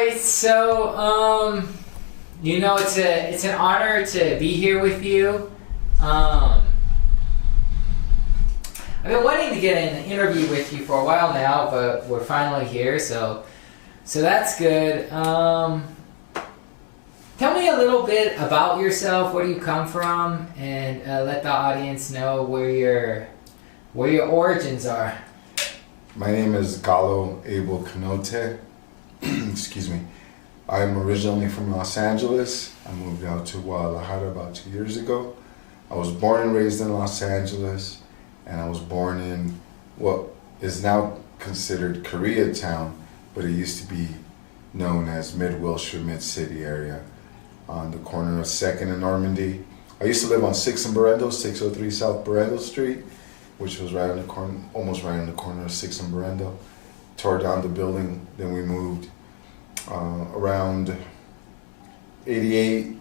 right, so it's an honor to be here with you. I've been wanting to get an interview with you for a while now, but we're finally here, so that's good. Tell me a little bit about yourself. Where do you come from, and let the audience know where your origins are. My name is Galo Canote. Excuse me. I'm originally from Los Angeles. I moved out to Guadalajara about 2 years ago. I was born and raised in Los Angeles, and I was born in what is now considered Koreatown, but it used to be known as Mid-Wilshire, Mid-City area, on the corner of 2nd and Normandy. I used to live on 6th and Berendo, 603 South Berendo Street, which was right on the corner, almost right on the corner of 6th and Berendo. Tore down the building, then we moved around 78,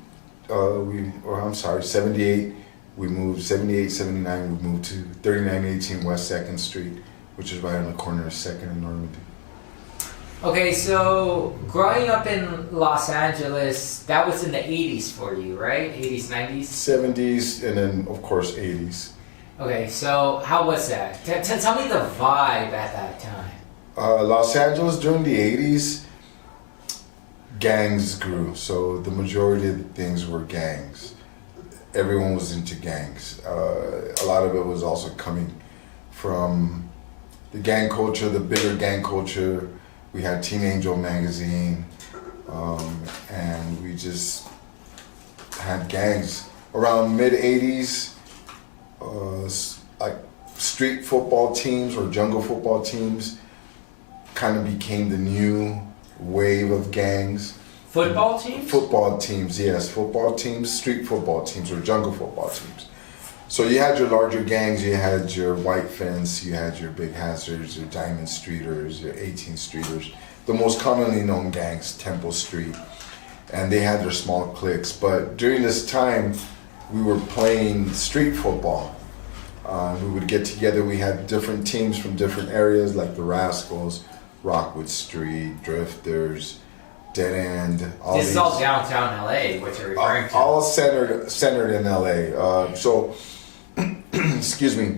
78, we moved 78, 79, we moved to 3918 West 2nd Street, which is right on the corner of 2nd and Normandy. Okay, so growing up in Los Angeles, that was in the 80s for you, right? 80s, 90s? 70s, and then of course 80s. Okay, so how was that? Tell me the vibe at that time. Los Angeles during the 80s, gangs grew. So the majority of the things were gangs. Everyone was into gangs. A lot of it was also coming from the gang culture, the bigger gang culture. We had Teen Angel magazine, and we just had gangs. Around mid-80s, like street football teams or jungle football teams kind of became the new wave of gangs. Football teams? Football teams, yes. Football teams, street football teams, or jungle football teams. So you had your larger gangs, you had your White Fence, you had your Big Hazards, your Diamond Streeters, your 18 Streeters. The most commonly known gangs, Temple Street. And they had their small cliques. But during this time, we were playing street football. We would get together, we had different teams from different areas like the Rascals, Rockwood Street, Drifters, Dead End. This is all downtown LA, what you're referring to. All centered in LA. Excuse me,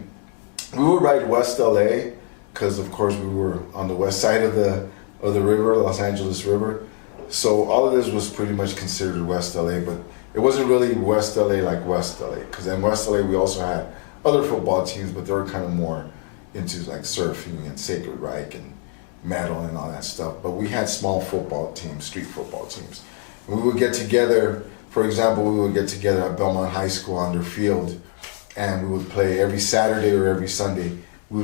we would ride West LA because of course we were on the west side of the river, Los Angeles River. So all of this was pretty much considered West LA, but it wasn't really West LA like West LA, because in West LA we also had other football teams, but they were kind of more into like surfing and Sacred Reich and metal and all that stuff. But we had small football teams, street football teams. And we would get together, for example, we would get together at Belmont High School on their field, and we would play every Saturday or every Sunday. We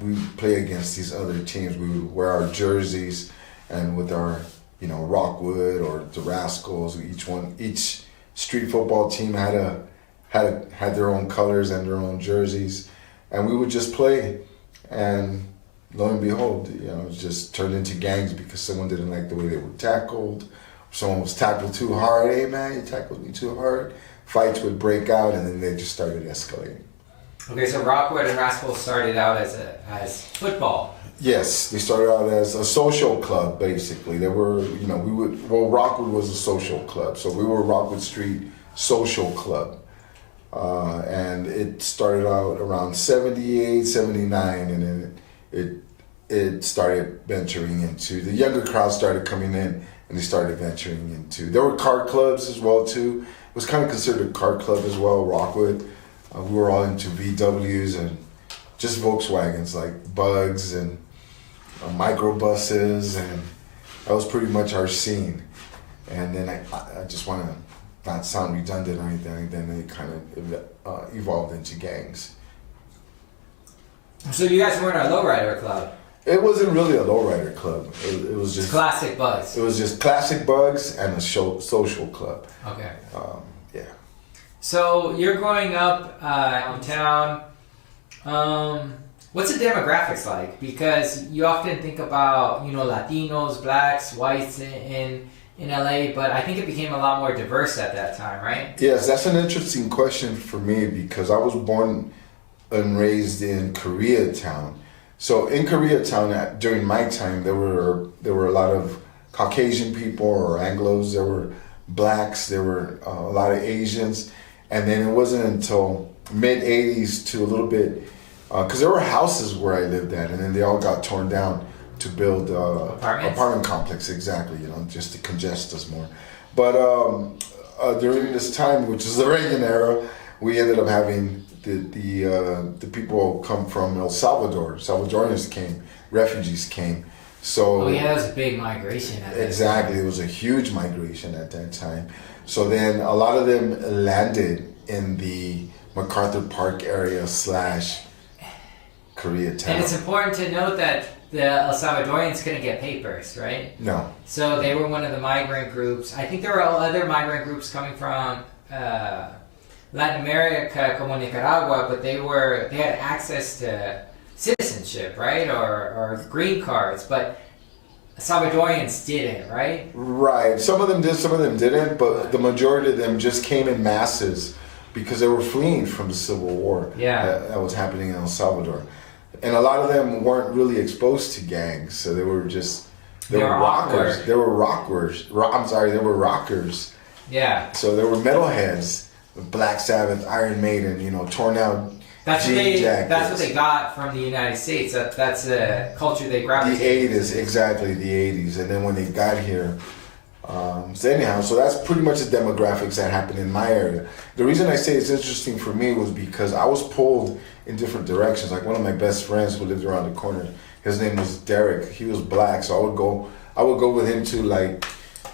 would play against these other teams. We would wear our jerseys, and with our, Rockwood or the Rascals, each street football team had their own colors and their own jerseys, and we would just play. And lo and behold, it just turned into gangs because someone didn't like the way they were tackled. Someone was tackled too hard. Hey man, you tackled me too hard. Fights would break out, and then they just started escalating. Okay, so Rockwood and Rascals started out as football. Yes, they started out as a social club, basically. They were, Rockwood was a social club, so we were Rockwood Street Social Club. And it started out around 78, 79, and then it started venturing into, the younger crowd started coming in, and they started venturing into, there were car clubs as well too. It was kind of considered a car club as well, Rockwood. We were all into VWs and just Volkswagens, like Bugs and microbuses, and that was pretty much our scene. And then I just want to not sound redundant or anything, and then it kind of evolved into gangs. So you guys weren't a lowrider club? It wasn't really a lowrider club. It was just classic Bugs. It was just classic Bugs and a social club. Okay. Yeah. So you're growing up in town. What's the demographics like? Because you often think about Latinos, blacks, whites in LA, but I think it became a lot more diverse at that time, right? Yes, that's an interesting question for me because I was born and raised in Koreatown. So in Koreatown, during my time, there were a lot of Caucasian people or Anglos, there were blacks, there were a lot of Asians. And then it wasn't until mid 80s to a little bit, because there were houses where I lived at, and then they all got torn down to build apartment complex, exactly, just to congest us more. But during this time, which is the Reagan era, we ended up having the people come from El Salvador. Salvadorians came, refugees came. So that was a big migration at that exactly, time. it was a huge migration at that time. So then a lot of them landed in the MacArthur Park area / Koreatown. And it's important to note that the El Salvadorians couldn't get papers, right? No. So they were one of the migrant groups. I think there were other migrant groups coming from Latin America, como Nicaragua, but they had access to citizenship, right, or green cards, but Salvadorians didn't, right? Right. Some of them did, some of them didn't, but the majority of them just came in masses because they were fleeing from the Civil War that was happening in El Salvador. And a lot of them weren't really exposed to gangs, so they were rockers. They were rockers. Yeah. So they were metalheads, Black Sabbath, Iron Maiden, torn out jean jackets. That's what they got from the United States. That's the culture they gravitated. The 80s, exactly, the 80s. And then when they got here, so that's pretty much the demographics that happened in my area. The reason I say it's interesting for me was because I was pulled in different directions. Like one of my best friends who lived around the corner, his name was Derek. He was black, so I would go with him to like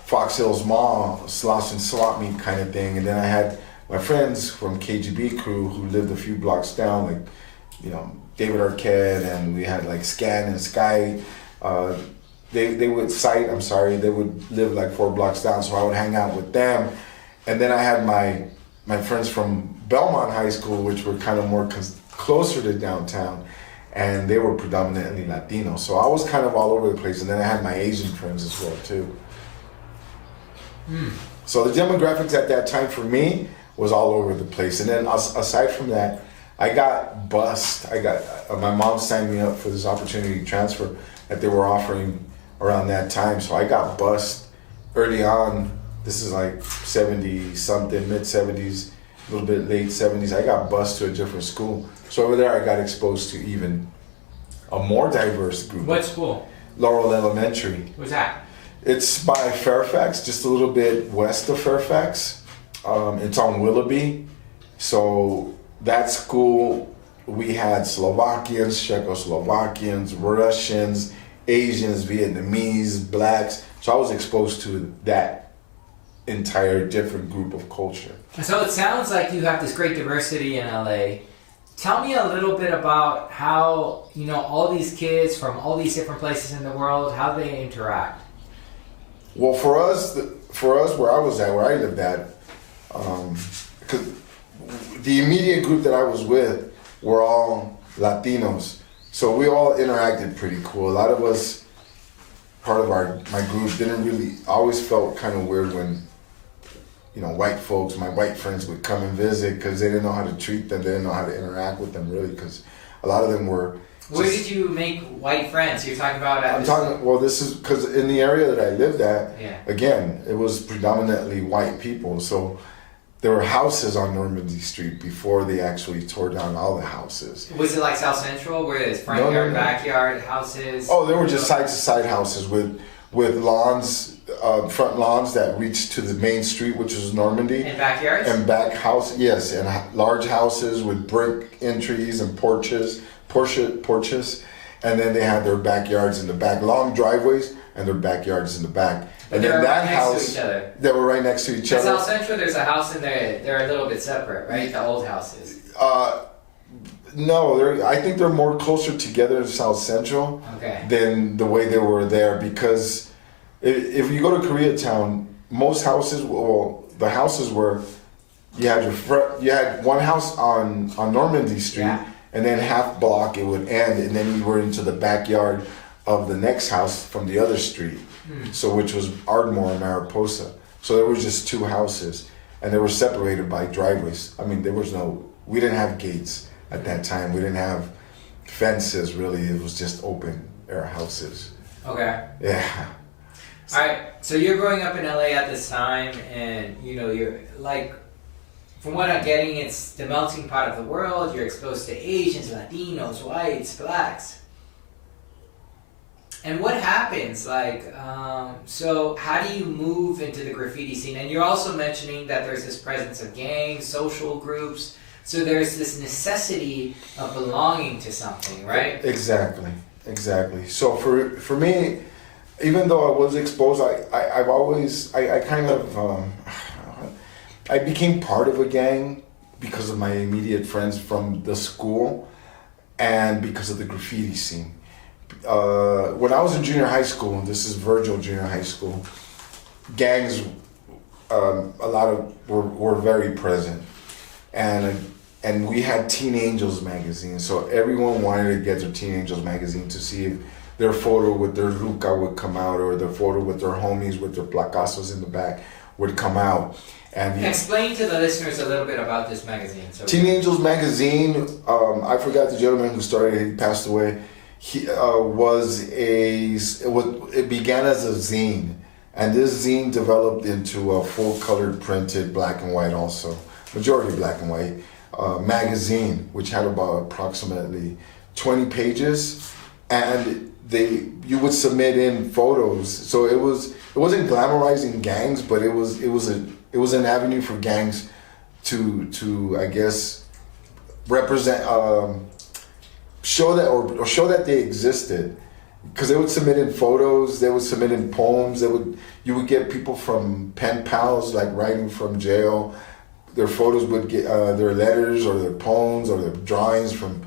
Fox Hills Mall, slosh and swap meet kind of thing. And then I had my friends from KGB crew who lived a few blocks down, like David Arquette, and we had like Scan and Sky. They would they would live like 4 blocks down, so I would hang out with them. And then I had my friends from Belmont High School, which were kind of more closer to downtown, and they were predominantly Latino. So I was kind of all over the place. And then I had my Asian friends as well too. So the demographics at that time for me was all over the place. And then aside from that, I got bused. My mom signed me up for this opportunity transfer that they were offering around that time. So I got bused early on. This is like 70 something, mid 70s, a little bit late 70s. I got bused to a different school. So over there I got exposed to even a more diverse group. What school? Laurel Elementary. What's that? It's by Fairfax, just a little bit west of Fairfax. It's on Willoughby. So that school, we had Slovakians, Czechoslovakians, Russians, Asians, Vietnamese, blacks. So I was exposed to that entire different group of culture. So it sounds like you have this great diversity in LA. Tell me a little bit about how, all these kids from all these different places in the world, how they interact. Well, for us, where I was at, where I lived at, because the immediate group that I was with were all Latinos. So we all interacted pretty cool. A lot of us, part of my group, always felt kind of weird when, white folks, my white friends would come and visit because they didn't know how to treat them. They didn't know how to interact with them really, because a lot of them were. Where did you make white friends? You're talking about this is because in the area that I lived at, yeah. Again, it was predominantly white people. So there were houses on Normandy Street before they actually tore down all the houses. Was it like South Central, where it's front yard, backyard houses? Oh, they were just side-to-side houses with lawns, front lawns that reached to the main street, which is Normandy. And backyards? And back house, yes, and large houses with brick entries and porches. And then they had their backyards in the back, long driveways, and their backyards in the back. And then that house, they were right next to each other. South Central, there's a house in there. They're a little bit separate, right? The old houses. No, I think they're more closer together in South Central than the way they were there. Because if you go to Koreatown, most houses, the houses were, you had one house on Normandy Street. Yeah. And then half block it would end, and then you were into the backyard of the next house from the other street, so which was Ardmore and Mariposa. So there was just 2 houses, and they were separated by driveways. I mean, we didn't have gates at that time. We didn't have fences really. It was just open air houses. Okay. Yeah. All right, so you're growing up in LA at this time, and you know you're like, from what I'm getting, it's the melting pot of the world. You're exposed to Asians, Latinos, whites, blacks. And what happens? Like, so how do you move into the graffiti scene? And you're also mentioning that there's this presence of gangs, social groups. So there's this necessity of belonging to something, right? Exactly. So for me, even though I was exposed, I've always I kind of I became part of a gang because of my immediate friends from the school and because of the graffiti scene. When I was in junior high school, and this is Virgil Junior High School, gangs, a lot of were very present, and we had Teen Angels magazine. So everyone wanted to get their Teen Angels magazine to see if their photo with their ruca would come out, or their photo with their homies with their placazos in the back would come out. And explain to the listeners a little bit about this magazine. So Teen Angels magazine. I forgot the gentleman who started it. He passed away. He it began as a zine, and this zine developed into a full-colored printed black and white, also majority black and white magazine, which had about approximately 20 pages, and you would submit in photos. So it wasn't glamorizing gangs, but it was an avenue for gangs to I guess represent. Show that they existed, because they would submit in photos, they would submit in poems, you would get people from pen pals, like writing from jail. Their photos would get their letters or their poems or their drawings from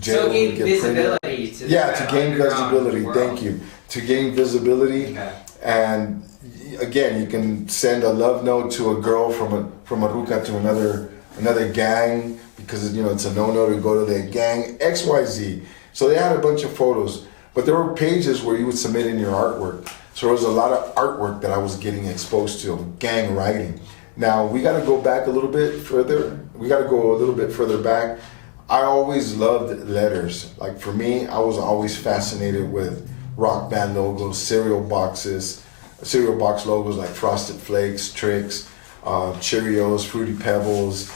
jail. So gain visibility to to gain visibility. world. Thank you. To gain visibility, okay. And again, you can send a love note to a girl from a ruca to another gang, because it's a no-no to go to their gang, XYZ. So they had a bunch of photos, but there were pages where you would submit in your artwork. So there was a lot of artwork that I was getting exposed to, gang writing. Now, we got to go back a little bit further. Back. I always loved letters. Like for me, I was always fascinated with rock band logos, cereal box logos like Frosted Flakes, Trix, Cheerios, Fruity Pebbles,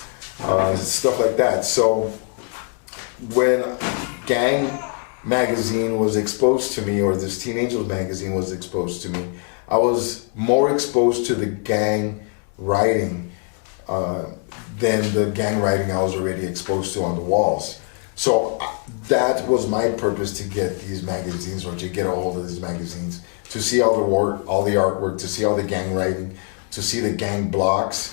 stuff like that. So when Gang magazine was exposed to me, or this Teen Angels magazine was exposed to me, I was more exposed to the gang writing than the gang writing I was already exposed to on the walls. So that was my purpose, to get these magazines, or to get a hold of these magazines, to see all the work, all the artwork, to see all the gang writing, to see the gang blocks,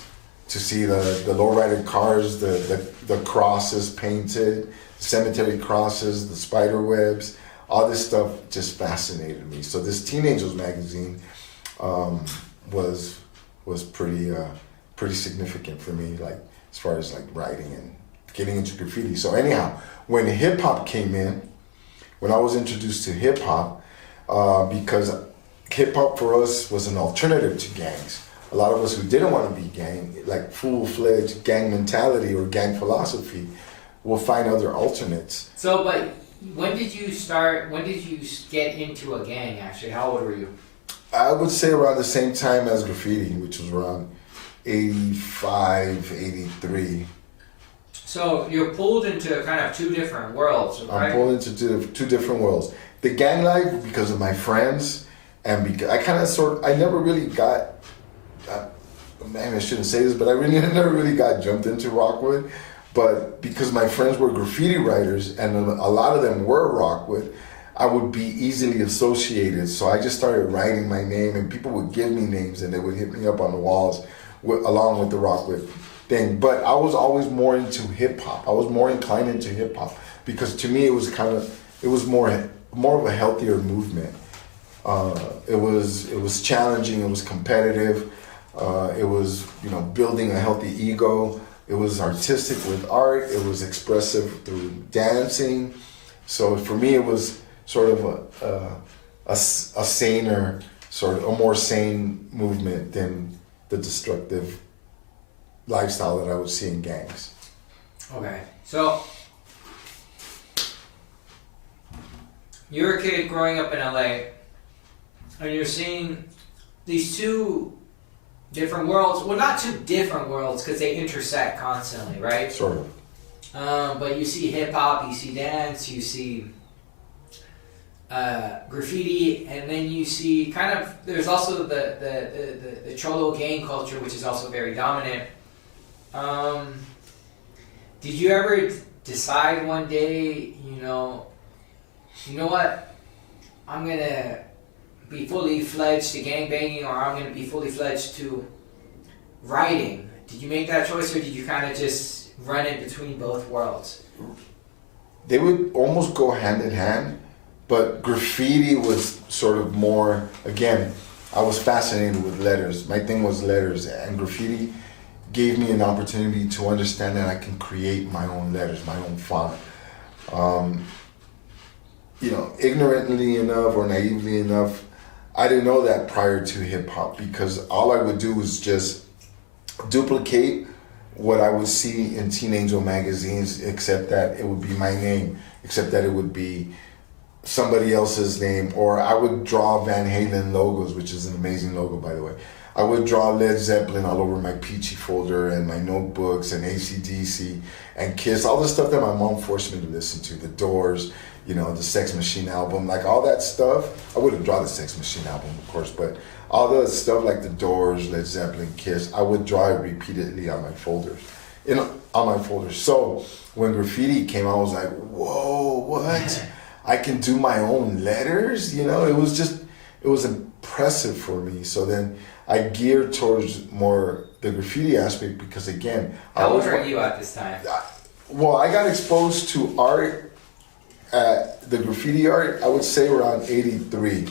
to see the lowrider cars, the crosses painted, cemetery crosses, the spider webs, all this stuff just fascinated me. So this Teen Angels magazine was pretty significant for me, like as far as like writing and getting into graffiti. So anyhow, when hip hop came in, when I was introduced to hip hop, because hip hop for us was an alternative to gangs. A lot of us who didn't want to be gang, like full-fledged gang mentality or gang philosophy, will find other alternates. So, but when did you get into a gang, actually? How old were you? I would say around the same time as graffiti, which was around 85, 83. So you're pulled into kind of two different worlds, right? I'm pulled into two different worlds. The gang life, because of my friends, and because I never really got, I shouldn't say this, but I never really got jumped into Rockwood. But because my friends were graffiti writers, and a lot of them were Rockwood, I would be easily associated. So I just started writing my name, and people would give me names, and they would hit me up on the walls along with the Rockwood thing. But I was always more into hip hop. I was more inclined into hip hop, because to me it was more of a healthier movement. It was challenging. It was competitive. It was building a healthy ego. It was artistic with art. It was expressive through dancing. So for me, it was sort of a saner, a more sane movement than the destructive lifestyle that I would see in gangs. Okay, so you're a kid growing up in LA, and you're seeing these two different worlds. Well, not two different worlds because they intersect constantly, right? Sort of. But you see hip hop, you see dance, you see graffiti, and then you see kind of there's also the cholo gang culture, which is also very dominant. Did you ever decide one day, you know what, I'm gonna be fully fledged to gangbanging, or I'm gonna be fully fledged to writing? Did you make that choice, or did you kind of just run in between both worlds? They would almost go hand in hand, but graffiti was sort of more, again, I was fascinated with letters. My thing was letters, and graffiti gave me an opportunity to understand that I can create my own letters, my own font. Ignorantly enough or naively enough, I didn't know that prior to hip hop, because all I would do was just duplicate what I would see in Teen Angel magazines, except that it would be my name, except that it would be somebody else's name, or I would draw Van Halen logos, which is an amazing logo, by the way. I would draw Led Zeppelin all over my Peachy folder and my notebooks, and AC/DC and Kiss, all the stuff that my mom forced me to listen to, the Doors, the Sex Machine album, like all that stuff. I wouldn't draw the Sex Machine album, of course, but all the stuff like the Doors, Led Zeppelin, Kiss, I would draw it repeatedly on my folders. So when graffiti came, I was like, whoa, what? I can do my own letters? It was impressive for me. So then I geared towards more the graffiti aspect, because again, how old were you at this time? Well, I got exposed to art, the graffiti art, I would say around 83.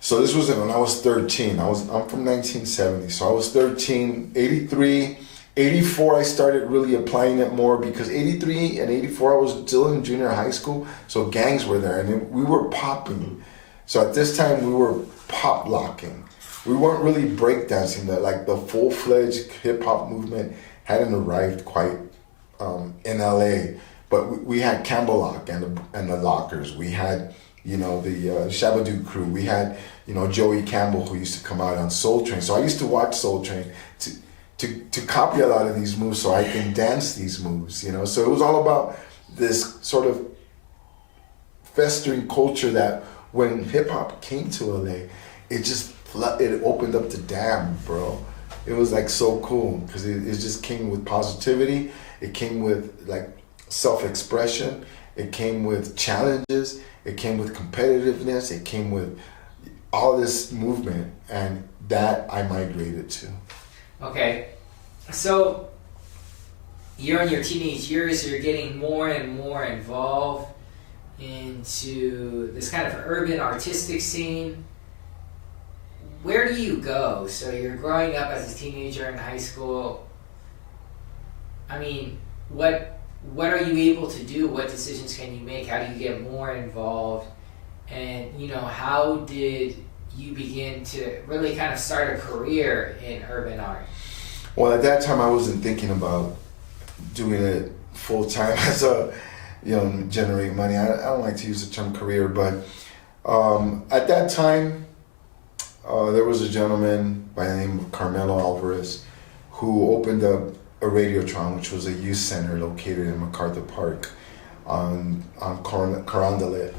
So this was when I was 13. I'm from 1970, so I was 13. 83, 84, I started really applying it more, because 83 and 84, I was still in junior high school, so gangs were there, and we were popping. So at this time, we were pop locking. We weren't really breakdancing. The full-fledged hip-hop movement hadn't arrived quite in LA, but we had Campbell Lock and the Lockers. We had, the Shabadoo crew. We had, Joey Campbell, who used to come out on Soul Train. So I used to watch Soul Train to copy a lot of these moves so I can dance these moves, So it was all about this sort of festering culture that when hip-hop came to LA, it opened up the dam, bro. It was like so cool, because it just came with positivity. It came with like self-expression. It came with challenges. It came with competitiveness. It came with all this movement, and that I migrated to. Okay, so you're in your teenage years, you're getting more and more involved into this kind of urban artistic scene. Where do you go? So you're growing up as a teenager in high school. I mean, what are you able to do? What decisions can you make? How do you get more involved? And, how did you begin to really kind of start a career in urban art? Well, at that time, I wasn't thinking about doing it full time as generate money. I don't like to use the term career, but at that time, there was a gentleman by the name of Carmelo Alvarez who opened up a Radiotron, which was a youth center located in MacArthur Park on Carondelet,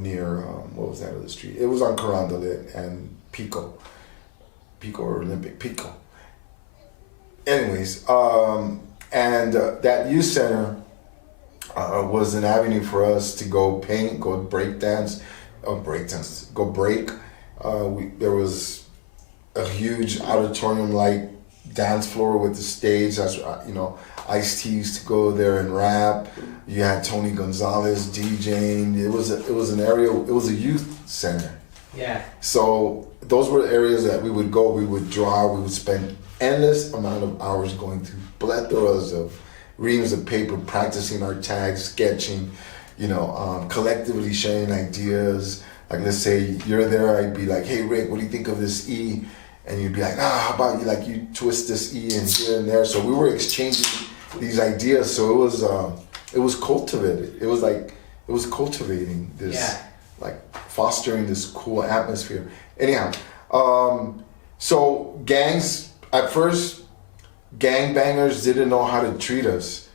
near, what was that other street? It was on Carondelet and Pico or Olympic, Pico. Anyways, that youth center was an avenue for us to go paint, go break. There was a huge auditorium-like dance floor with the stage. That's Ice-T used to go there and rap. You had Tony Gonzalez DJing. It was an area. It was a youth center. Yeah. So those were areas that we would go. We would draw. We would spend endless amount of hours going through plethoras of reams of paper, practicing our tags, sketching. Collectively sharing ideas. Like, let's say you're there, I'd be like, hey, Rick, what do you think of this E? And you'd be like, how about you twist this E and here and there. So we were exchanging these ideas. So it was cultivated. It was cultivating this, fostering this cool atmosphere. Anyhow, So gangs, at first, gangbangers didn't know how to treat us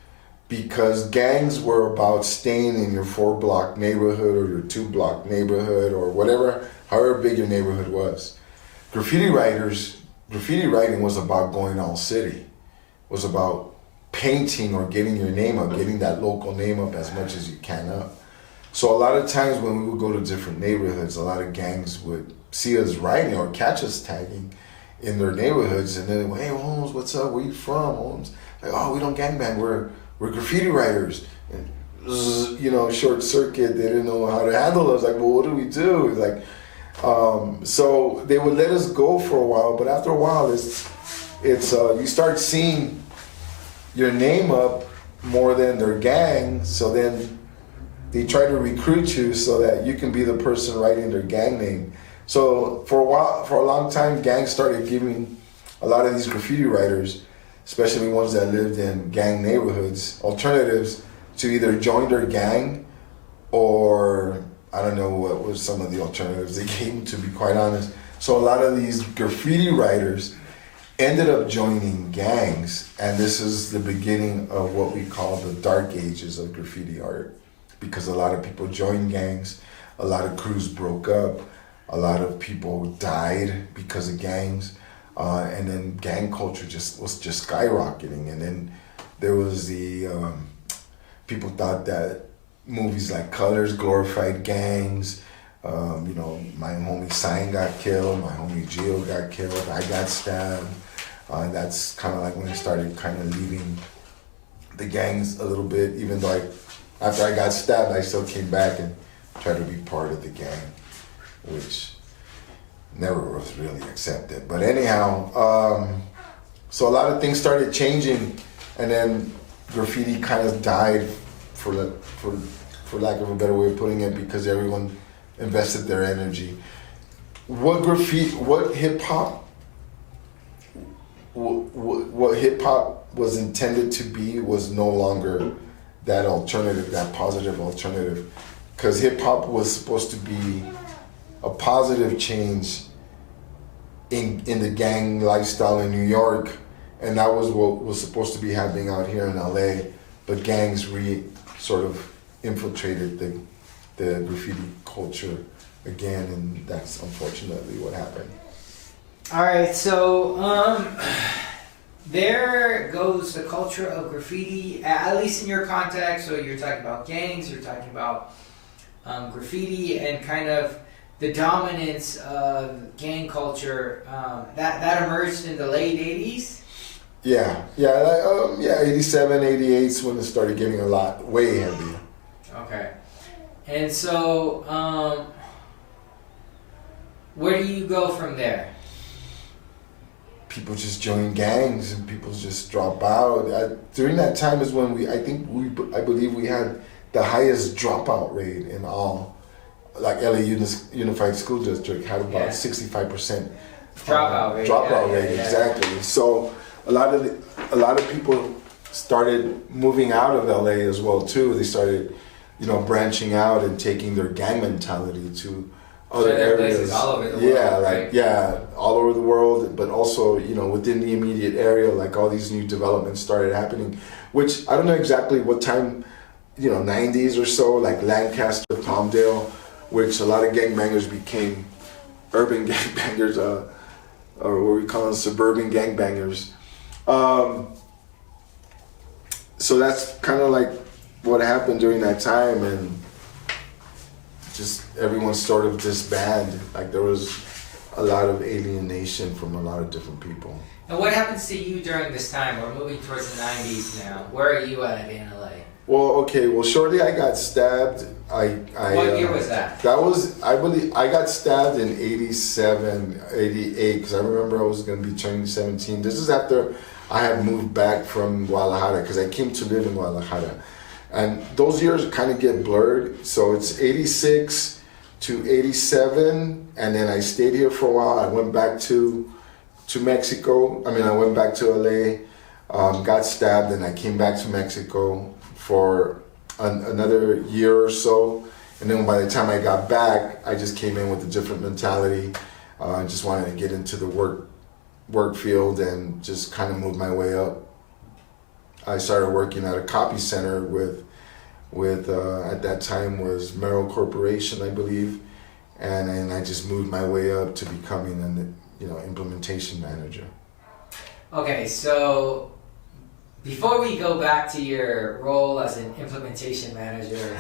because gangs were about staying in your 4-block neighborhood or your 2-block neighborhood or whatever, however big your neighborhood was. Graffiti writing was about going all city, was about painting or getting your name up, getting that local name up as much as you can up. So a lot of times when we would go to different neighborhoods, a lot of gangs would see us writing or catch us tagging in their neighborhoods, and then, hey Holmes, what's up? Where you from, Holmes? Like, oh, we don't gangbang. We're graffiti writers. And, short circuit. They didn't know how to handle us. Like, well, what do we do? Like, so they would let us go for a while, but after a while, it's you start seeing your name up more than their gang. So then they try to recruit you so that you can be the person writing their gang name. So for a long time, gangs started giving a lot of these graffiti writers, especially ones that lived in gang neighborhoods, alternatives to either join their gang or I don't know what was some of the alternatives they gave them, to be quite honest. So a lot of these graffiti writers ended up joining gangs, and this is the beginning of what we call the dark ages of graffiti art, because a lot of people joined gangs, a lot of crews broke up, a lot of people died because of gangs, and then gang culture was just skyrocketing. And then there was the people thought that movies like Colors glorified gangs. My homie Sign got killed, my homie Gio got killed, I got stabbed. That's kind of like when I started kind of leaving the gangs a little bit, even though after I got stabbed, I still came back and tried to be part of the gang, which never was really accepted. But anyhow, so a lot of things started changing, and then graffiti kind of died for lack of a better way of putting it, because everyone invested their energy. What hip hop was intended to be was no longer that alternative, that positive alternative, because hip hop was supposed to be a positive change in the gang lifestyle in New York, and that was what was supposed to be happening out here in LA. But gangs sort of infiltrated the graffiti culture again, and that's unfortunately what happened. All right, so there goes the culture of graffiti, at least in your context. So you're talking about gangs, you're talking about graffiti, and kind of the dominance of gang culture that emerged in the late 80s. Yeah, 87, 88 is when it started getting way heavier. Okay. And so, where do you go from there? People just join gangs and people just drop out. During that time is when I believe we had the highest dropout rate in all, like LA Unified School District had about 65% dropout rate. Dropout rate, exactly. So a lot of people started moving out of LA as well too. They started, branching out and taking their gang mentality to other areas. All over the world, right? All over the world, but also, within the immediate area, like all these new developments started happening, which I don't know exactly what time, 90s or so, like Lancaster, Palmdale, which a lot of gangbangers became urban gangbangers, or what we call suburban gangbangers. So that's kind of like what happened during that time, and just everyone sort of disbanded. Like there was a lot of alienation from a lot of different people. And what happens to you during this time? We're moving towards the 90s now. Where are you at in LA? Well, shortly I got stabbed. What year was that? That was, I believe, I got stabbed in 87, 88, because I remember I was going to be turning 17. This is after I had moved back from Guadalajara, because I came to live in Guadalajara. And those years kind of get blurred. So it's 86 to 87, and then I stayed here for a while. I went back to Mexico. I went back to LA, got stabbed, and I came back to Mexico for another year or so. And then by the time I got back, I just came in with a different mentality. I just wanted to get into the work field and just kind of move my way up. I started working at a copy center with at that time was Merrill Corporation, I believe, and then I just moved my way up to becoming an implementation manager. Okay, so before we go back to your role as an implementation manager,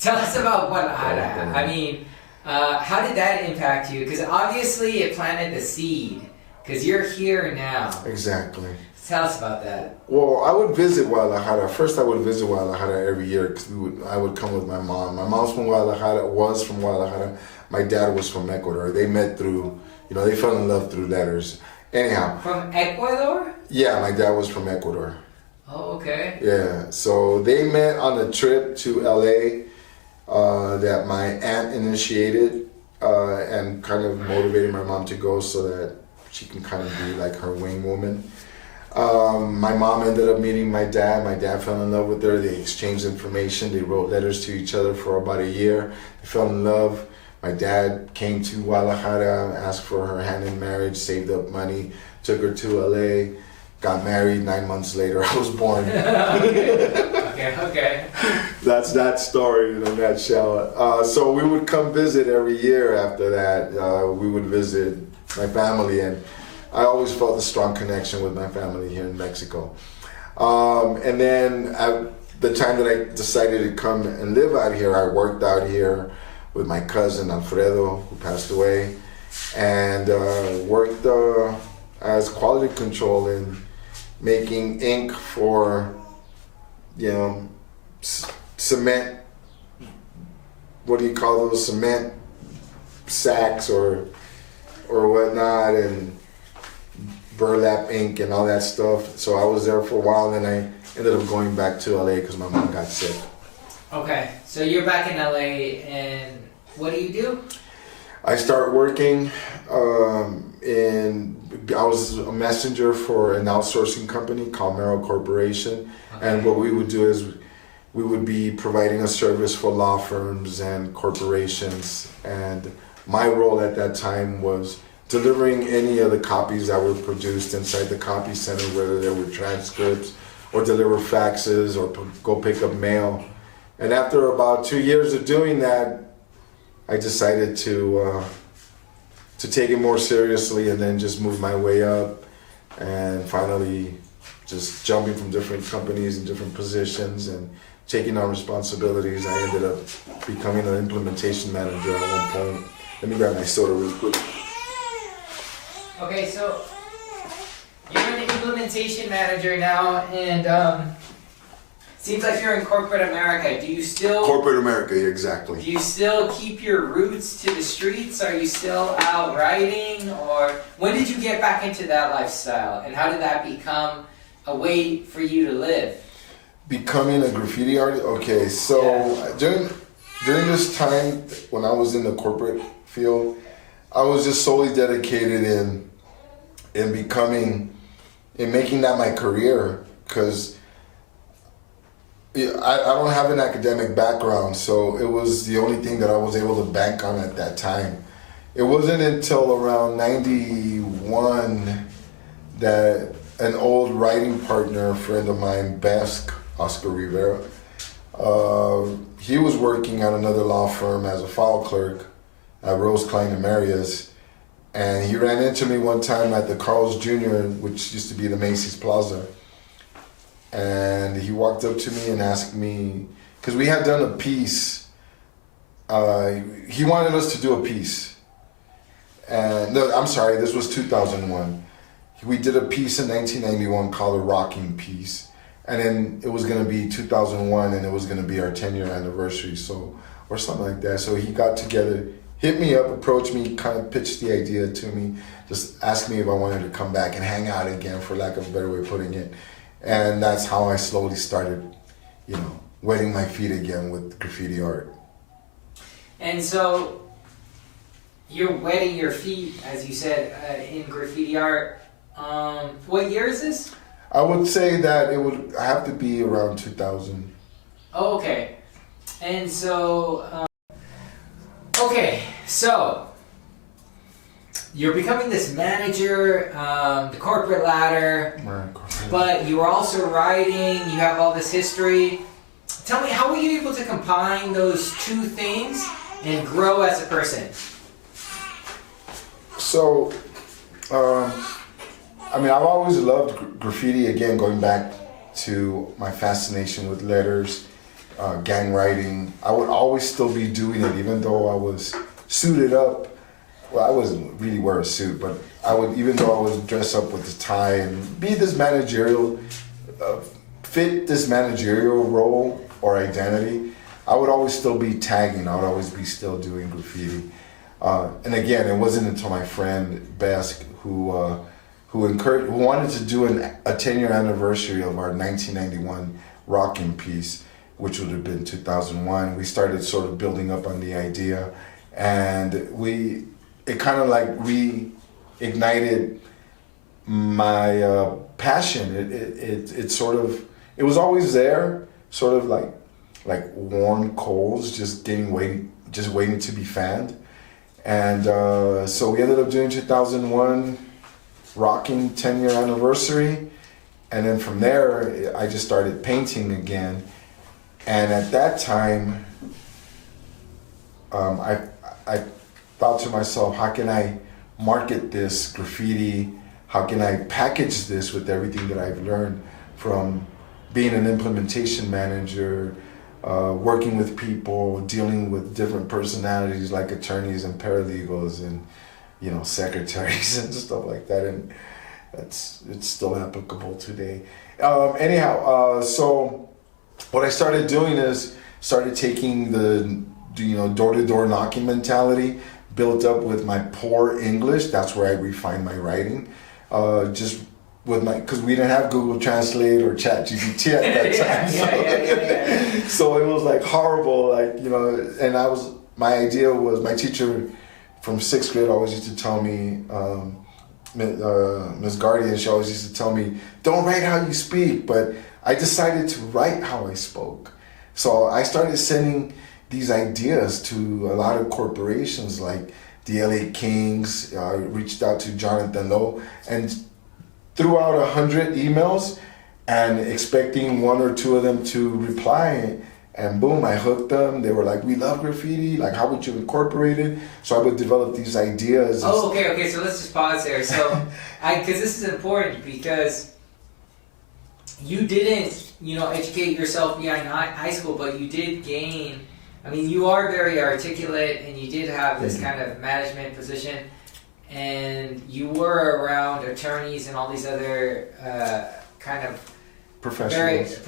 tell us about Guadalajara. I mean, how did that impact you? Because obviously it planted the seed, because you're here now. Exactly. Tell us about that. Well, I would visit Guadalajara. First, I would visit Guadalajara every year because I would come with my mom. My mom's from Guadalajara, was from Guadalajara. My dad was from Ecuador. They met through, they fell in love through letters. Anyhow. From Ecuador? Yeah, my dad was from Ecuador. Oh, okay. Yeah, so they met on a trip to LA that my aunt initiated and kind of motivated my mom to go so that she can kind of be like her wing woman. My mom ended up meeting my dad. My dad fell in love with her. They exchanged information. They wrote letters to each other for about a year. They fell in love. My dad came to Guadalajara, asked for her hand in marriage, saved up money, took her to LA, got married. 9 months later, I was born. Okay. That's that story in a nutshell. So we would come visit every year after that. We would visit my family, and I always felt a strong connection with my family here in Mexico. And then at the time that I decided to come and live out here, I worked out here with my cousin Alfredo, who passed away, and worked as quality control in making ink for, cement, what do you call those, cement sacks or whatnot, and burlap ink and all that stuff. So I was there for a while, and I ended up going back to LA because my mom got sick. Okay, so you're back in LA, and what do you do? I started working I was a messenger for an outsourcing company called Merrill Corporation. Okay. And what we would do is we would be providing a service for law firms and corporations. And my role at that time was delivering any of the copies that were produced inside the copy center, whether they were transcripts or deliver faxes or go pick up mail. And after about 2 years of doing that, I decided to take it more seriously and then just move my way up, and finally just jumping from different companies and different positions and taking on responsibilities. I ended up becoming an implementation manager at one point. Let me grab my soda real quick. Okay, so you're an implementation manager now, and seems like you're in corporate America. Do you still... Corporate America, exactly. Do you still keep your roots to the streets? Are you still out writing? Or when did you get back into that lifestyle? And how did that become a way for you to live? Becoming a graffiti artist? Okay, so during this time when I was in the corporate field, I was just solely dedicated in making that my career, because I don't have an academic background, so it was the only thing that I was able to bank on at that time. It wasn't until around 91 that an old writing partner, friend of mine, Basque, Oscar Rivera, he was working at another law firm as a file clerk at Rose, Klein and Marias, and he ran into me one time at the Carl's Jr., which used to be the Macy's Plaza. And he walked up to me and asked me, because we had done a piece, he wanted us to do a piece. And no, I'm sorry, this was 2001. We did a piece in 1991 called a Rocking Piece. And then it was gonna be 2001, and it was gonna be our 10-year anniversary, so, or something like that. So he got together, hit me up, approached me, kind of pitched the idea to me, just asked me if I wanted to come back and hang out again, for lack of a better way of putting it. And that's how I slowly started, wetting my feet again with graffiti art. And so you're wetting your feet, as you said, in graffiti art. What year is this? I would say that it would have to be around 2000. Oh, okay. And so, you're becoming this manager, the corporate ladder, but you were also writing, you have all this history. Tell me, how were you able to combine those two things and grow as a person? So, I mean, I've always loved graffiti, again, going back to my fascination with letters, gang writing. I would always still be doing it, even though I was suited up. Well, I wasn't really wear a suit, but I would, even though I was dress up with the tie and be this managerial, fit this managerial role or identity, I would always still be tagging. I would always be still doing graffiti. And again, it wasn't until my friend Besk, who wanted to do a 10-year anniversary of our 1991 rocking piece, which would have been 2001. We started sort of building up on the idea, and it kind of like reignited my passion. It was always there, sort of like warm coals, just waiting to be fanned. And so we ended up doing 2001 rocking 10-year anniversary, and then from there I just started painting again. And at that time, I thought to myself, how can I market this graffiti? How can I package this with everything that I've learned from being an implementation manager, working with people, dealing with different personalities like attorneys and paralegals and, secretaries and stuff like that. And it's still applicable today. So what I started doing is started taking the door-to-door knocking mentality, built up with my poor English. That's where I refined my writing. Because we didn't have Google Translate or ChatGPT at that time. So it was like horrible, and my teacher from 6th grade always used to tell me, Ms. Guardian, she always used to tell me, don't write how you speak, but I decided to write how I spoke. So I started sending these ideas to a lot of corporations like the LA Kings. I reached out to Jonathan Lowe and threw out 100 emails and expecting one or two of them to reply, and boom, I hooked them. They were like, we love graffiti, like how would you incorporate it? So I would develop these ideas. Oh, okay, so let's just pause there. So, because this is important, because you didn't, educate yourself beyond high school, but you did gain, you are very articulate, and you did have this kind of management position, and you were around attorneys and all these other kind of professions,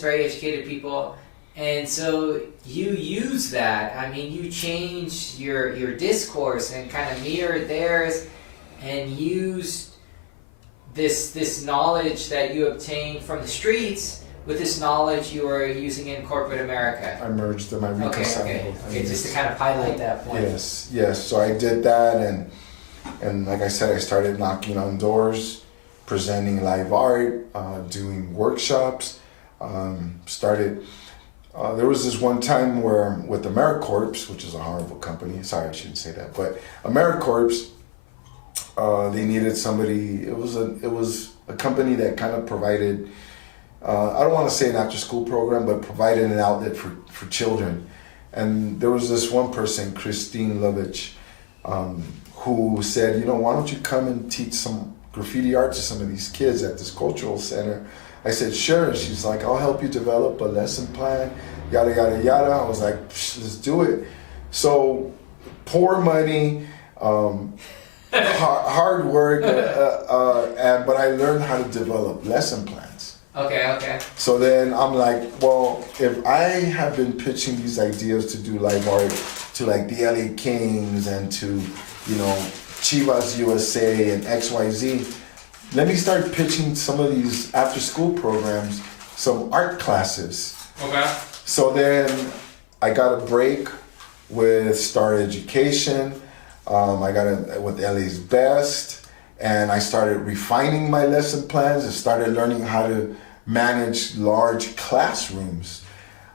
very educated people. And so you use that. You changed your discourse and kind of mirrored theirs, and used this knowledge that you obtained from the streets with this knowledge you were using in corporate America. I merged them. I reconciled them. Okay, just to kind of highlight that point. Yes. So I did that, and like I said, I started knocking on doors, presenting live art, doing workshops. There was this one time where with AmeriCorps, which is a horrible company, sorry I shouldn't say that, but AmeriCorps, they needed somebody. It was a company that kind of provided, I don't want to say an after school program, but provided an outlet for children. And there was this one person, Christine Lovich, who said, why don't you come and teach some graffiti art to some of these kids at this cultural center? I said, sure. She's like, I'll help you develop a lesson plan, yada, yada, yada. I was like, let's do it. So, poor money, hard work, but I learned how to develop lesson plans. Okay. So then I'm like, well, if I have been pitching these ideas to do live art to like the LA Kings and to, Chivas USA and XYZ, let me start pitching some of these after school programs, some art classes. Okay. So then I got a break with Star Education. I got it with LA's Best, and I started refining my lesson plans and started learning how to manage large classrooms.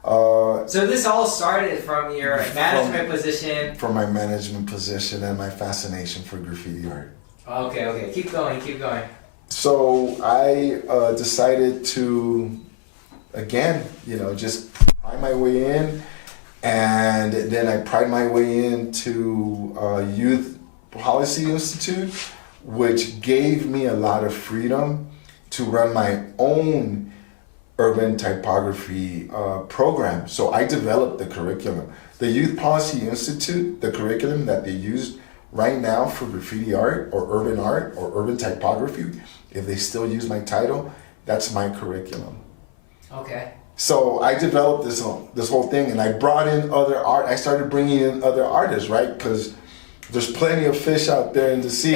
So this all started from your management position. From my management position and my fascination for graffiti art. Okay. Keep going. So I decided to, again, just pry my way in. And then I pried my way into Youth Policy Institute, which gave me a lot of freedom to run my own urban typography program. So I developed the curriculum. The Youth Policy Institute, the curriculum that they use right now for graffiti art or urban typography, if they still use my title, that's my curriculum. Okay. So I developed this whole thing, and I brought in other art. I started bringing in other artists, right? Because there's plenty of fish out there in the sea,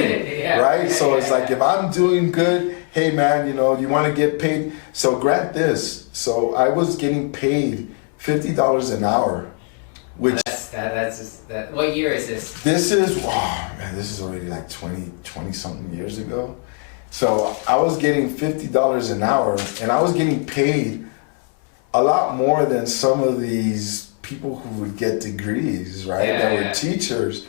right? So it's like, if I'm doing good, hey man, you want to get paid. So grant this. So I was getting paid $50 an hour, which that's just that. What year is this? This is already like 20 something years ago. So I was getting $50 an hour, and I was getting paid a lot more than some of these people who would get degrees, right? That were teachers.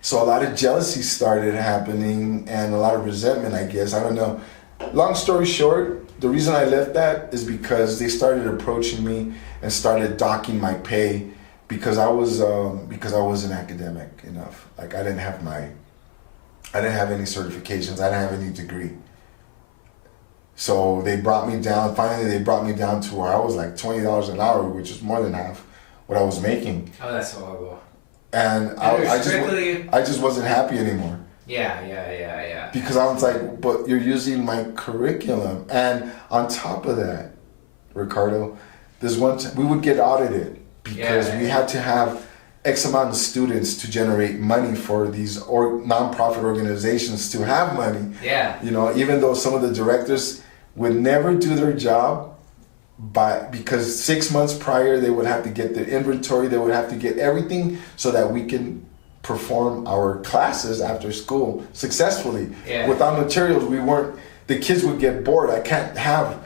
So a lot of jealousy started happening and a lot of resentment, I guess. I don't know. Long story short, the reason I left that is because they started approaching me and started docking my pay because I wasn't academic enough. Like I didn't have any certifications. I didn't have any degree. So they brought me down. Finally, they brought me down to where I was like $20 an hour, which is more than half what I was making. Oh, that's horrible. And I just wasn't happy anymore. Yeah. Because I was like, but you're using my curriculum, and on top of that, Ricardo, there's we would get audited because we had to have X amount of students to generate money for these nonprofit organizations to have money. Yeah. Even though some of the directors would never do their job because 6 months prior they would have to get the inventory, they would have to get everything so that we can perform our classes after school successfully. Yeah. Without materials, the kids would get bored. I can't have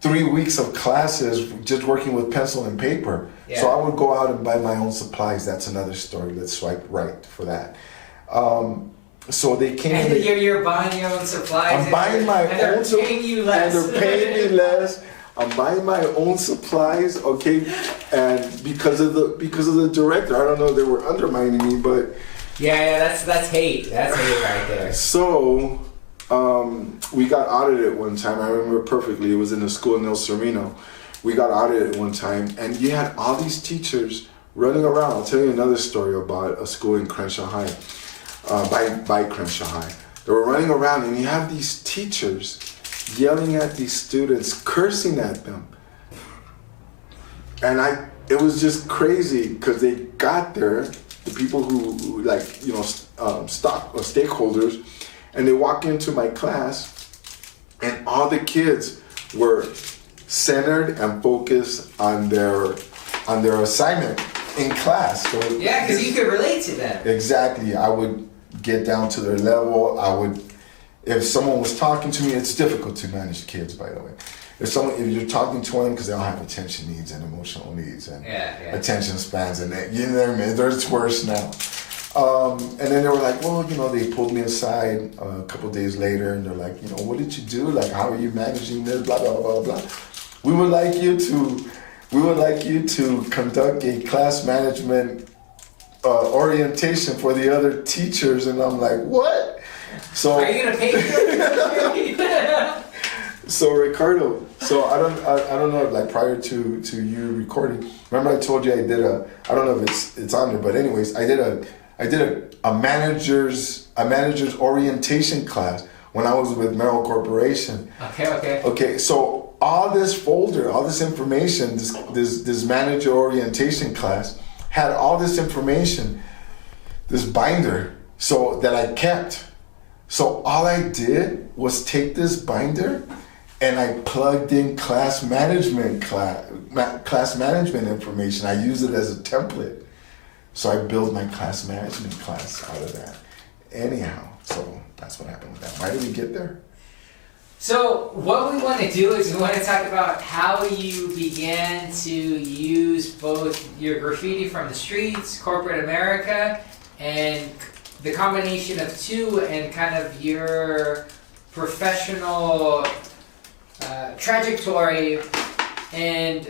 3 weeks of classes just working with pencil and paper. Yeah. So I would go out and buy my own supplies. That's another story. Let's swipe right for that. So they came. And you're buying your own supplies. I'm buying my own supplies. And they're paying you less. And they're paying me less. I'm buying my own supplies, okay? And because of the director, I don't know if they were undermining me, but that's hate. That's hate right there. So we got audited one time. I remember perfectly. It was in a school in El Sereno. We got audited one time, and you had all these teachers running around. I'll tell you another story about a school in Crenshaw High, by Crenshaw High. They were running around, and you have these teachers yelling at these students, cursing at them. And it was just crazy because they got there, the people who stakeholders, and they walk into my class, and all the kids were centered and focused on their assignment in class. So because you could relate to them. Exactly. I would get down to their level. If someone was talking to me, it's difficult to manage kids, by the way. If you're talking to them, because they all have attention needs and emotional needs and attention spans, and it's worse now. And then they were like, well, they pulled me aside a couple days later, and they're like, what did you do? Like, how are you managing this? Blah blah blah blah. We would like you to conduct a class management orientation for the other teachers, and I'm like, what? So are you gonna pay them? So Ricardo, I don't know, like prior to you recording, remember I told you I don't know if it's on there, but anyways, I did a manager's orientation class when I was with Merrill Corporation. Okay, so all this folder, all this information, this manager orientation class had all this information, this binder, so that I kept. So all I did was take this binder and I plugged in class management information. I used it as a template. So I built my class management class out of that. Anyhow, so that's what happened with that. Why did we get there? So what we want to do is we want to talk about how you began to use both your graffiti from the streets, corporate America, and the combination of two, and kind of your professional trajectory, and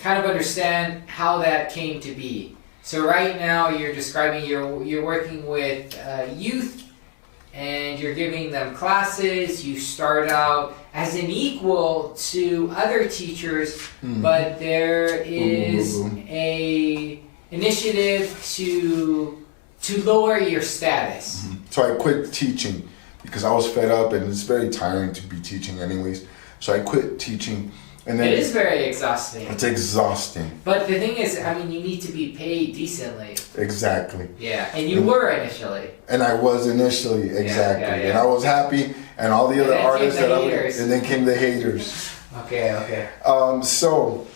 kind of understand how that came to be. So right now you're describing you're working with youth, and you're giving them classes. You start out as an equal to other teachers, but there is a initiative to lower your status. So I quit teaching because I was fed up, and it's very tiring to be teaching anyways. So I quit teaching. And then It is very exhausting. It's exhausting. But the thing is, I mean, you need to be paid decently. Exactly. Yeah, and you were initially. And I was initially, exactly. Yeah. And I was happy, and all the other artists and then came the haters. Okay. So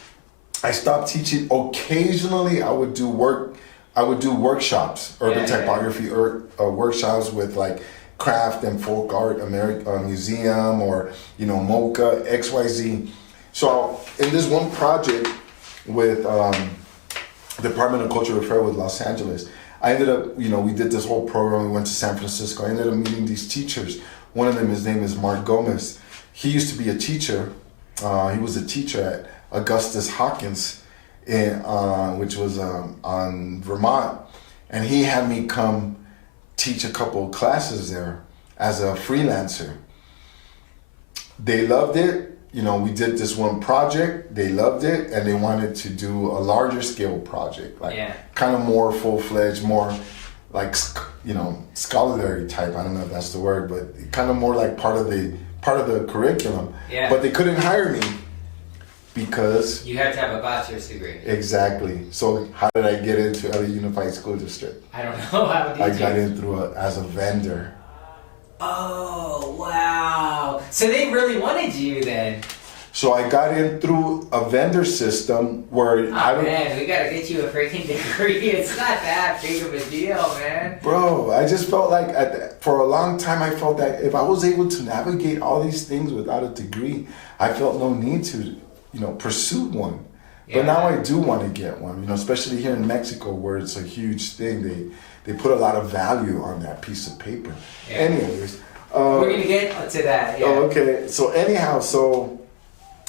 I stopped teaching. Occasionally I would do workshops, urban typography workshops with like craft and folk art museum, or MoCA, XYZ. So in this one project with Department of Cultural Affairs with Los Angeles, I ended up, we did this whole program. We went to San Francisco. I ended up meeting these teachers. One of them, his name is Mark Gomez. He used to be a teacher. He was a teacher at Augustus Hawkins, which was on Vermont. And he had me come teach a couple of classes there as a freelancer. They loved it. We did this one project, they loved it, and they wanted to do a larger scale project, kind of more full-fledged, more like, scholarly type. I don't know if that's the word, but kind of more like part of the curriculum. Yeah. But they couldn't hire me because You had to have a bachelor's degree. Exactly. So how did I get into LA Unified School District? I don't know. How did you? I got in as a vendor. Oh, wow. So they really wanted you then. So I got in through a vendor system where man, we gotta get you a freaking degree. It's not that big of a deal, man. Bro, I just felt like for a long time I felt that if I was able to navigate all these things without a degree, I felt no need to, pursue one. Yeah. But now I do want to get one, especially here in Mexico where it's a huge thing. They put a lot of value on that piece of paper. Yeah. Anyways. We're gonna get to that, yeah. Oh, okay. So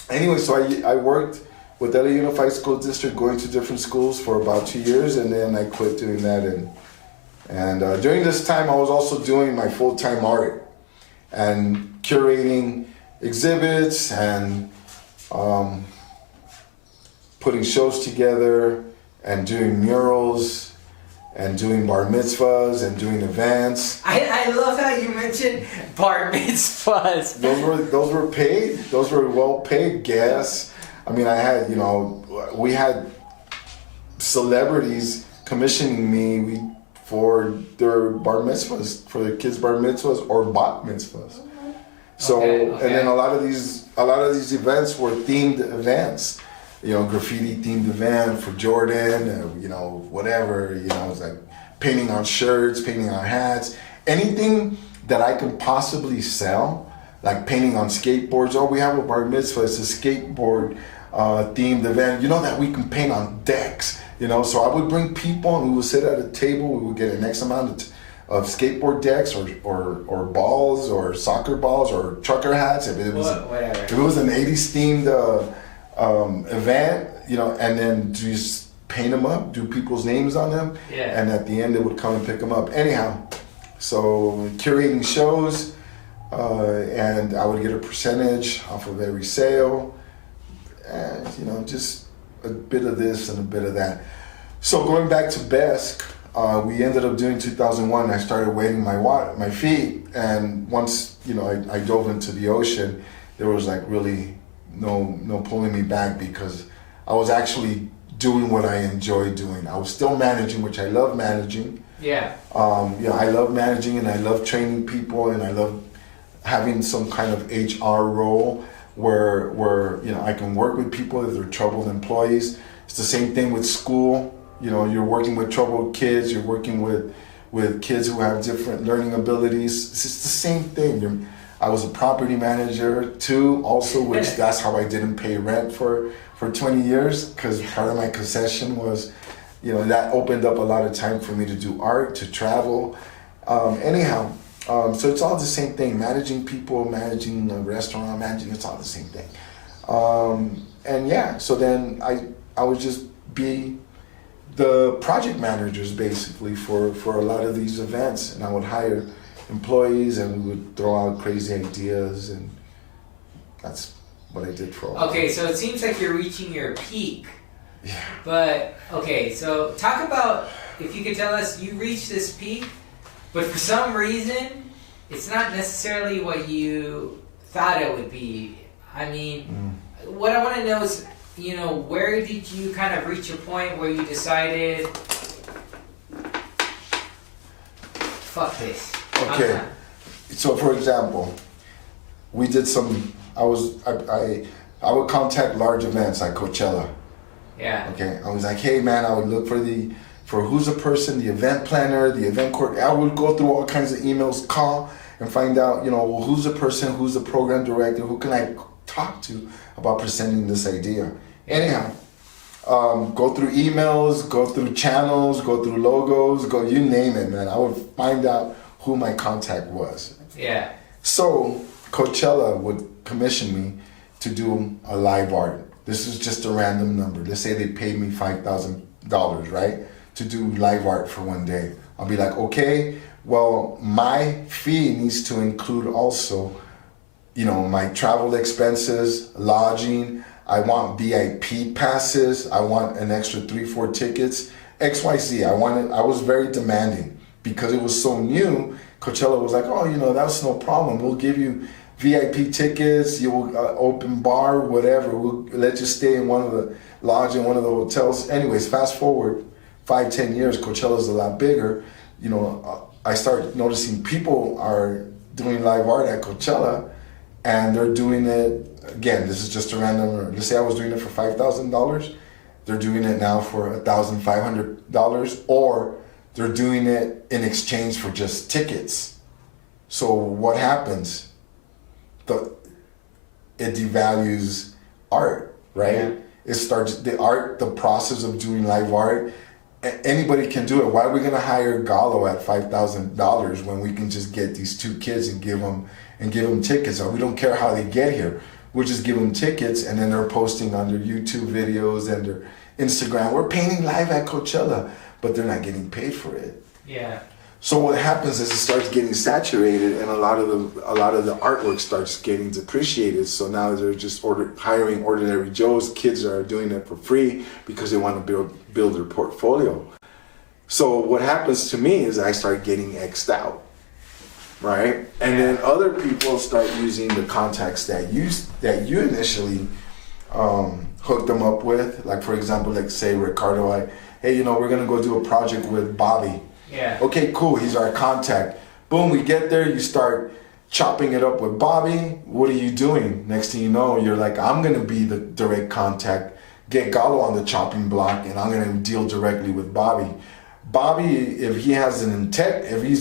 I worked with LA Unified School District, going to different schools for about 2 years, and then I quit doing that. And during this time, I was also doing my full-time art and curating exhibits and putting shows together and doing murals and doing bar mitzvahs and doing events. I love how you mentioned bar mitzvahs. Those were paid. Those were well paid. Gas. I mean, I had we had celebrities commissioning me for their bar mitzvahs, for their kids' bar mitzvahs or bat mitzvahs. So Okay. And then a lot of these events were themed events. Graffiti themed event for Jordan, whatever, it's like painting on shirts, painting on hats, anything that I could possibly sell, like painting on skateboards. Oh, we have a bar mitzvah, it's a skateboard themed event, that we can paint on decks, so I would bring people and we would sit at a table, we would get an X amount of skateboard decks or balls or soccer balls or trucker hats, if it was an 80s themed event, and then just paint them up, do people's names on them, and at the end they would come and pick them up. Anyhow, so curating shows, and I would get a percentage off of every sale, and just a bit of this and a bit of that. So going back to BESC, we ended up doing 2001. I started wetting my feet, and once I dove into the ocean, there was like really no pulling me back, because I was actually doing what I enjoy doing. I was still managing, which I love managing. Yeah. I love managing, and I love training people, and I love having some kind of HR role where I can work with people if they're troubled employees. It's the same thing with school. You're working with troubled kids. You're working with with kids who have different learning abilities. It's just the same thing. I was a property manager too, also, which that's how I didn't pay rent for 20 years, because part of my concession was, that opened up a lot of time for me to do art, to travel. So it's all the same thing. Managing people, managing a restaurant, it's all the same thing. So then I would just be the project managers basically for a lot of these events, and I would hire employees and we would throw out crazy ideas, and that's what I did for a while. Okay, so it seems like you're reaching your peak. Yeah. But, okay, so talk about, if you could tell us, you reached this peak, but for some reason, it's not necessarily what you thought it would be. I mean, what I want to know is, where did you kind of reach a point where you decided, fuck this? Okay, so for example, we did I would contact large events like Coachella. Yeah. Okay, I was like, hey man, I would look for who's the person, the event planner, the event coordinator. I would go through all kinds of emails, call, and find out, who's the person, who's the program director, who can I talk to about presenting this idea. Anyhow, go through emails, go through channels, go through logos, you name it, man. I would find out who my contact was. Yeah. So Coachella would commission me to do a live art. This is just a random number. Let's say they paid me $5,000, right, to do live art for one day. I'll be like, okay, well, my fee needs to include also, my travel expenses, lodging. I want VIP passes. I want an extra 3-4 tickets. XYZ. I was very demanding because it was so new. Coachella was like, oh, that's no problem. We'll give you VIP tickets. You will open bar, whatever. We'll let you stay in one of the lodge in one of the hotels. Anyways, fast forward 5-10 years, Coachella's a lot bigger. I start noticing people are doing live art at Coachella, and they're doing it, again, this is just a random, let's say I was doing it for $5,000, they're doing it now for $1,500, or they're doing it in exchange for just tickets. So what happens? It devalues art, right? Yeah. It starts, the process of doing live art, anybody can do it. Why are we gonna hire Galo at $5,000 when we can just get these two kids and give them tickets? Or we don't care how they get here. We'll just give them tickets, and then they're posting on their YouTube videos and their Instagram. We're painting live at Coachella, but they're not getting paid for it. Yeah. So what happens is it starts getting saturated, and a lot of the artwork starts getting depreciated. So now they're just hiring ordinary Joes. Kids are doing it for free because they want to build their portfolio. So what happens to me is I start getting X'd out, right? And then other people start using the contacts that you initially hooked them up with. Like for example, like say Ricardo, hey, we're gonna go do a project with Bobby. Yeah. Okay, cool, he's our contact. Boom, we get there, you start chopping it up with Bobby. What are you doing? Next thing you know, you're like, I'm gonna be the direct contact, get Galo on the chopping block, and I'm gonna deal directly with Bobby. Bobby, if he has integrity,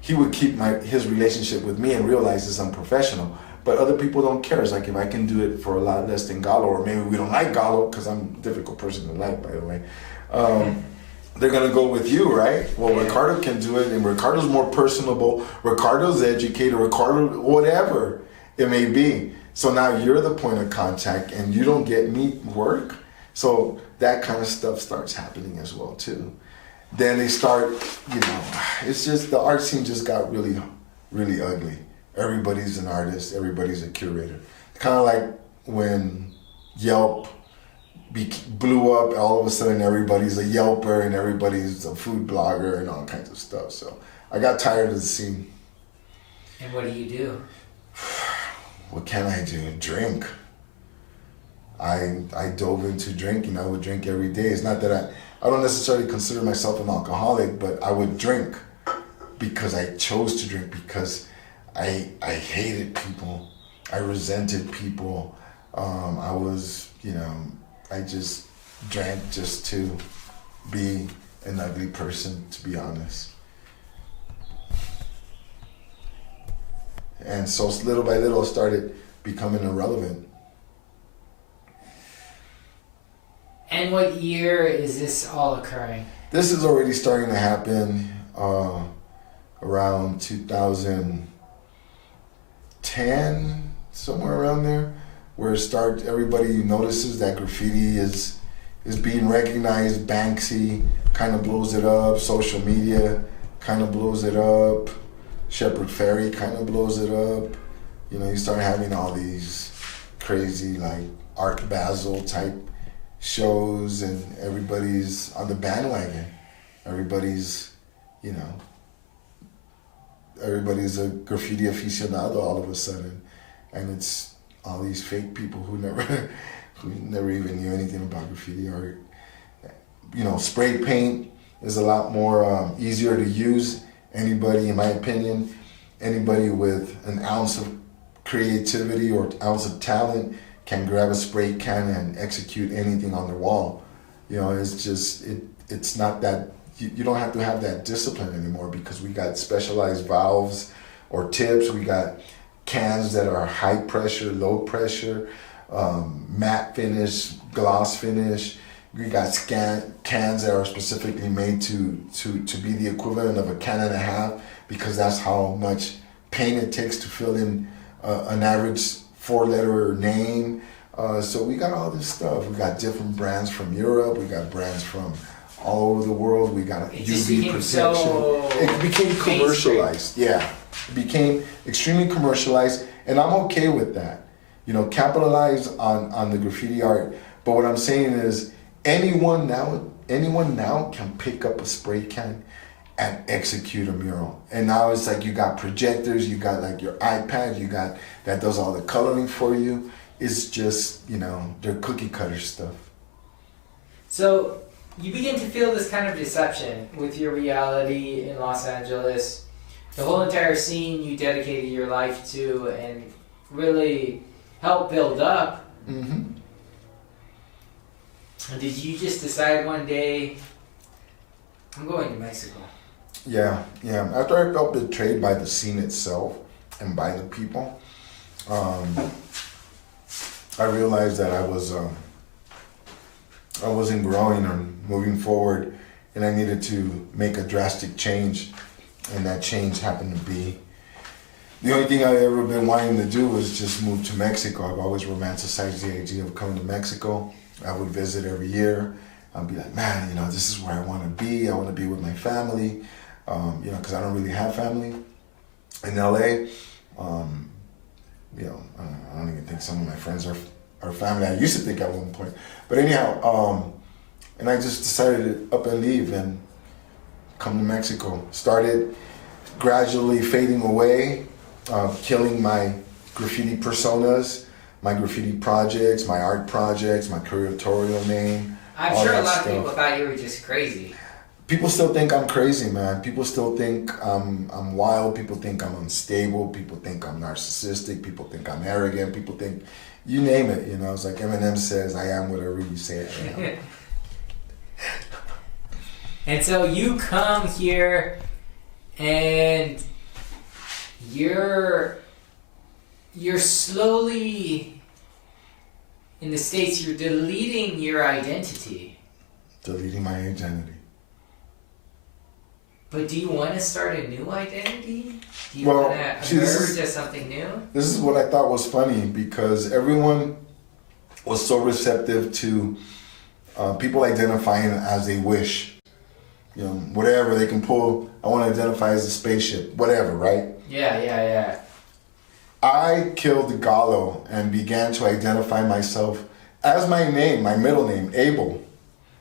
he would keep his relationship with me and realizes I'm professional. But other people don't care. It's like, if I can do it for a lot less than Galo, or maybe we don't like Galo, because I'm a difficult person to like, by the way. They're gonna go with you, right? Well, Ricardo can do it, and Ricardo's more personable. Ricardo's educated. Ricardo, whatever it may be. So now you're the point of contact, and you don't get me work. So that kind of stuff starts happening as well too. Then they start, it's just the art scene just got really, really ugly. Everybody's an artist. Everybody's a curator. Kind of like when Yelp blew up, all of a sudden everybody's a Yelper and everybody's a food blogger and all kinds of stuff. So I got tired of the scene. And what do you do? What can I do? Drink. I dove into drinking. I would drink every day. It's not that I don't necessarily consider myself an alcoholic, but I would drink because I chose to drink, because I hated people. I resented people. I was, I just drank just to be an ugly person, to be honest. And so little by little, it started becoming irrelevant. And what year is this all occurring? This is already starting to happen around 2010, somewhere around there, where everybody notices that graffiti is being recognized. Banksy kind of blows it up. Social media kind of blows it up. Shepard Fairey kind of blows it up. You know, you start having all these crazy like Art Basel type shows, and everybody's on the bandwagon. Everybody's a graffiti aficionado all of a sudden, and it's all these fake people who never even knew anything about graffiti art. You know, spray paint is a lot more easier to use. Anybody, in my opinion, anybody with an ounce of creativity or ounce of talent can grab a spray can and execute anything on the wall. You know, it's just, it's not that, you don't have to have that discipline anymore, because we got specialized valves or tips. We got cans that are high pressure, low pressure, matte finish, gloss finish. We got cans that are specifically made to be the equivalent of a can and a half, because that's how much paint it takes to fill in an average 4-letter name. So we got all this stuff. We got different brands from Europe. We got brands from all over the world. We got UV protection. It became commercialized. Yeah, it became extremely commercialized, and I'm okay with that. You know, capitalize on the graffiti art. But what I'm saying is, anyone now can pick up a spray can and execute a mural. And now it's like you got projectors, you got like your iPad, you got that does all the coloring for you. It's just, you know, they're cookie cutter stuff. So you begin to feel this kind of deception with your reality in Los Angeles. The whole entire scene you dedicated your life to and really helped build up. Mm-hmm. Did you just decide one day, I'm going to Mexico? Yeah. After I felt betrayed by the scene itself and by the people, I realized that I wasn't growing or moving forward, and I needed to make a drastic change, and that change happened to be the only thing I've ever been wanting to do was just move to Mexico. I've always romanticized the idea of coming to Mexico. I would visit every year. I'd be like, man, you know, this is where I want to be. I want to be with my family, you know, because I don't really have family in LA. You know, I don't even think some of my friends are family. I used to think at one point. But anyhow, and I just decided to up and leave and come to Mexico. Started gradually fading away, killing my graffiti personas, my graffiti projects, my art projects, my curatorial name. I'm sure a lot of people thought you were just crazy. People still think I'm crazy, man. People still think I'm wild. People think I'm unstable. People think I'm narcissistic. People think I'm arrogant. People think, you name it, you know. It's like Eminem says, I am whatever you say I am. And so you come here and you're slowly, in the States, you're deleting your identity. Deleting my identity. But do you want to start a new identity? Do you want to emerge as something new? This is what I thought was funny, because everyone was so receptive to people identifying as they wish. You know, whatever they can pull. I want to identify as a spaceship, whatever, right? Yeah. I killed Galo and began to identify myself as my name, my middle name, Abel,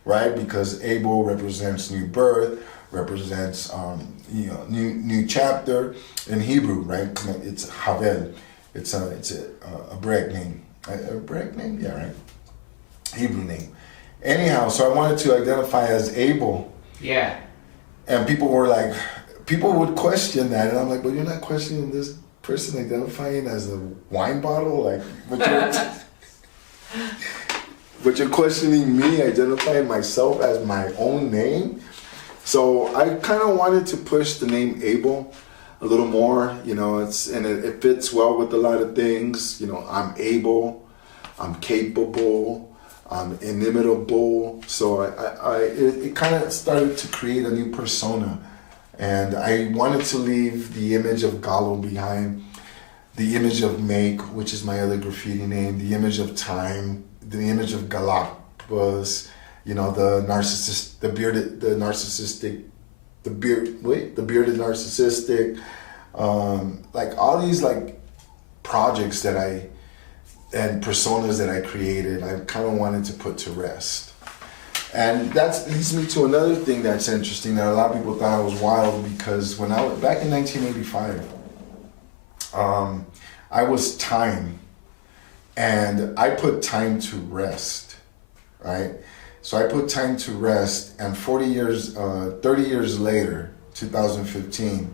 right? Because Abel represents new birth, represents new chapter in Hebrew, right? It's Havel. It's a Hebraic name. A Hebraic name? Yeah, right. Hebrew name. Anyhow, so I wanted to identify as Abel. Yeah. And people would question that, and I'm like, but you're not questioning this person identifying as a wine bottle, like, but you're questioning me identifying myself as my own name. So I kind of wanted to push the name Able a little more, you know, it fits well with a lot of things. You know, I'm able, I'm capable, I'm inimitable. So it kind of started to create a new persona. And I wanted to leave the image of Galo behind, the image of Make, which is my other graffiti name, the image of Time, the image of Galapagos, you know, the bearded narcissistic, like all these like projects and personas that I created, I kind of wanted to put to rest. And that leads me to another thing that's interesting that a lot of people thought I was wild, because when I was back in 1985, I was Time, and I put time to rest, right? So I put time to rest, and 30 years later, 2015,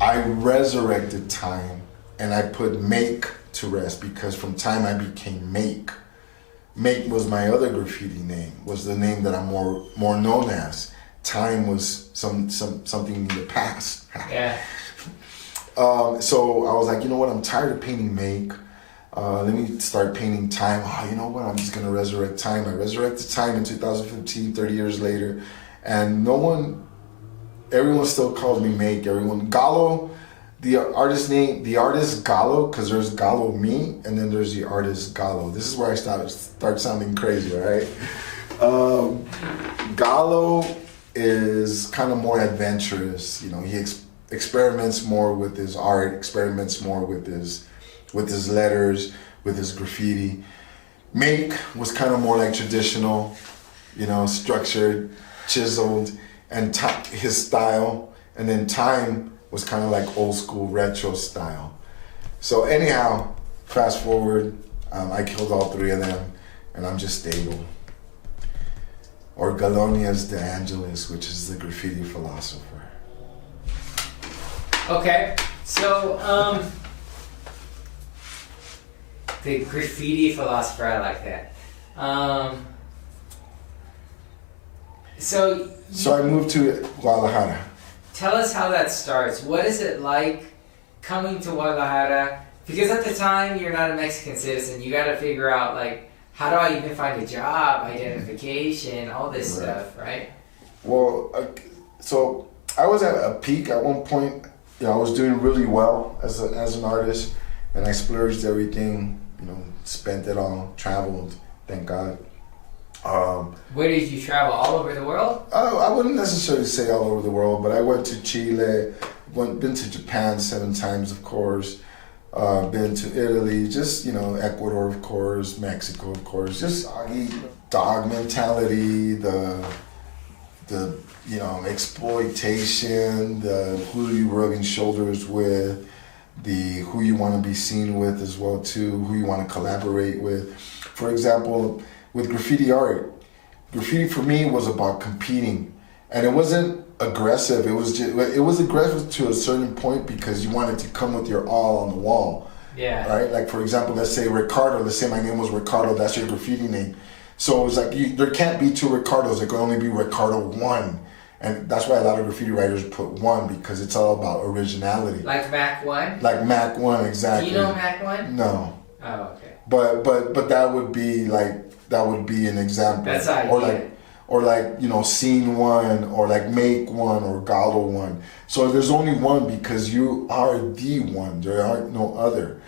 I resurrected time, and I put Make to rest, because from Time I became Make. Make was my other graffiti name, was the name that I'm more known as. Time was something in the past. Yeah. So I was like, you know what? I'm tired of painting Make. Let me start painting Time. Oh, you know what? I'm just gonna resurrect Time. I resurrected Time in 2015, 30 years later, and everyone still calls me Make. Galo, the artist Galo, because there's Galo me, and then there's the artist Galo. This is where I start sounding crazy, right? Galo is kind of more adventurous. You know, he experiments more with his art, experiments more with his letters, with his graffiti. Make was kind of more like traditional, you know, structured, chiseled, and his style. And then Time was kind of like old school retro style. So anyhow, fast forward, I killed all three of them, and I'm just stable. Or Galonius de Angelis, which is the graffiti philosopher. Okay, so the graffiti philosopher, I like that. So I moved to Guadalajara. Tell us how that starts. What is it like coming to Guadalajara? Because at the time you're not a Mexican citizen, you got to figure out like, how do I even find a job, identification, all this stuff, right? Well, so I was at a peak at one point. You know, I was doing really well as an artist, and I splurged everything. You know, spent it all, traveled, thank God. Where did you travel? All over the world? I wouldn't necessarily say all over the world, but I went to Chile, been to Japan 7 times, of course. Been to Italy, just, you know, Ecuador, of course, Mexico, of course. Just dog mentality, the you know, exploitation, the who are you rubbing shoulders with, the who you want to be seen with as well too, who you want to collaborate with. For example, with graffiti art, graffiti for me was about competing, and it wasn't aggressive. It was aggressive to a certain point because you wanted to come with your all on the wall. Yeah. Right. Like for example, let's say Ricardo. Let's say my name was Ricardo. That's your graffiti name. So it was like there can't be 2 Ricardos. There can only be Ricardo 1. And that's why a lot of graffiti writers put 1, because it's all about originality. Like Mac 1? Like Mac 1, exactly. Do you know Mac 1? No. Oh, okay. But that would be an example. That's how or like, you know, Scene 1, or like Make 1, or Galo 1. So there's only 1 because you are the one. There are no other.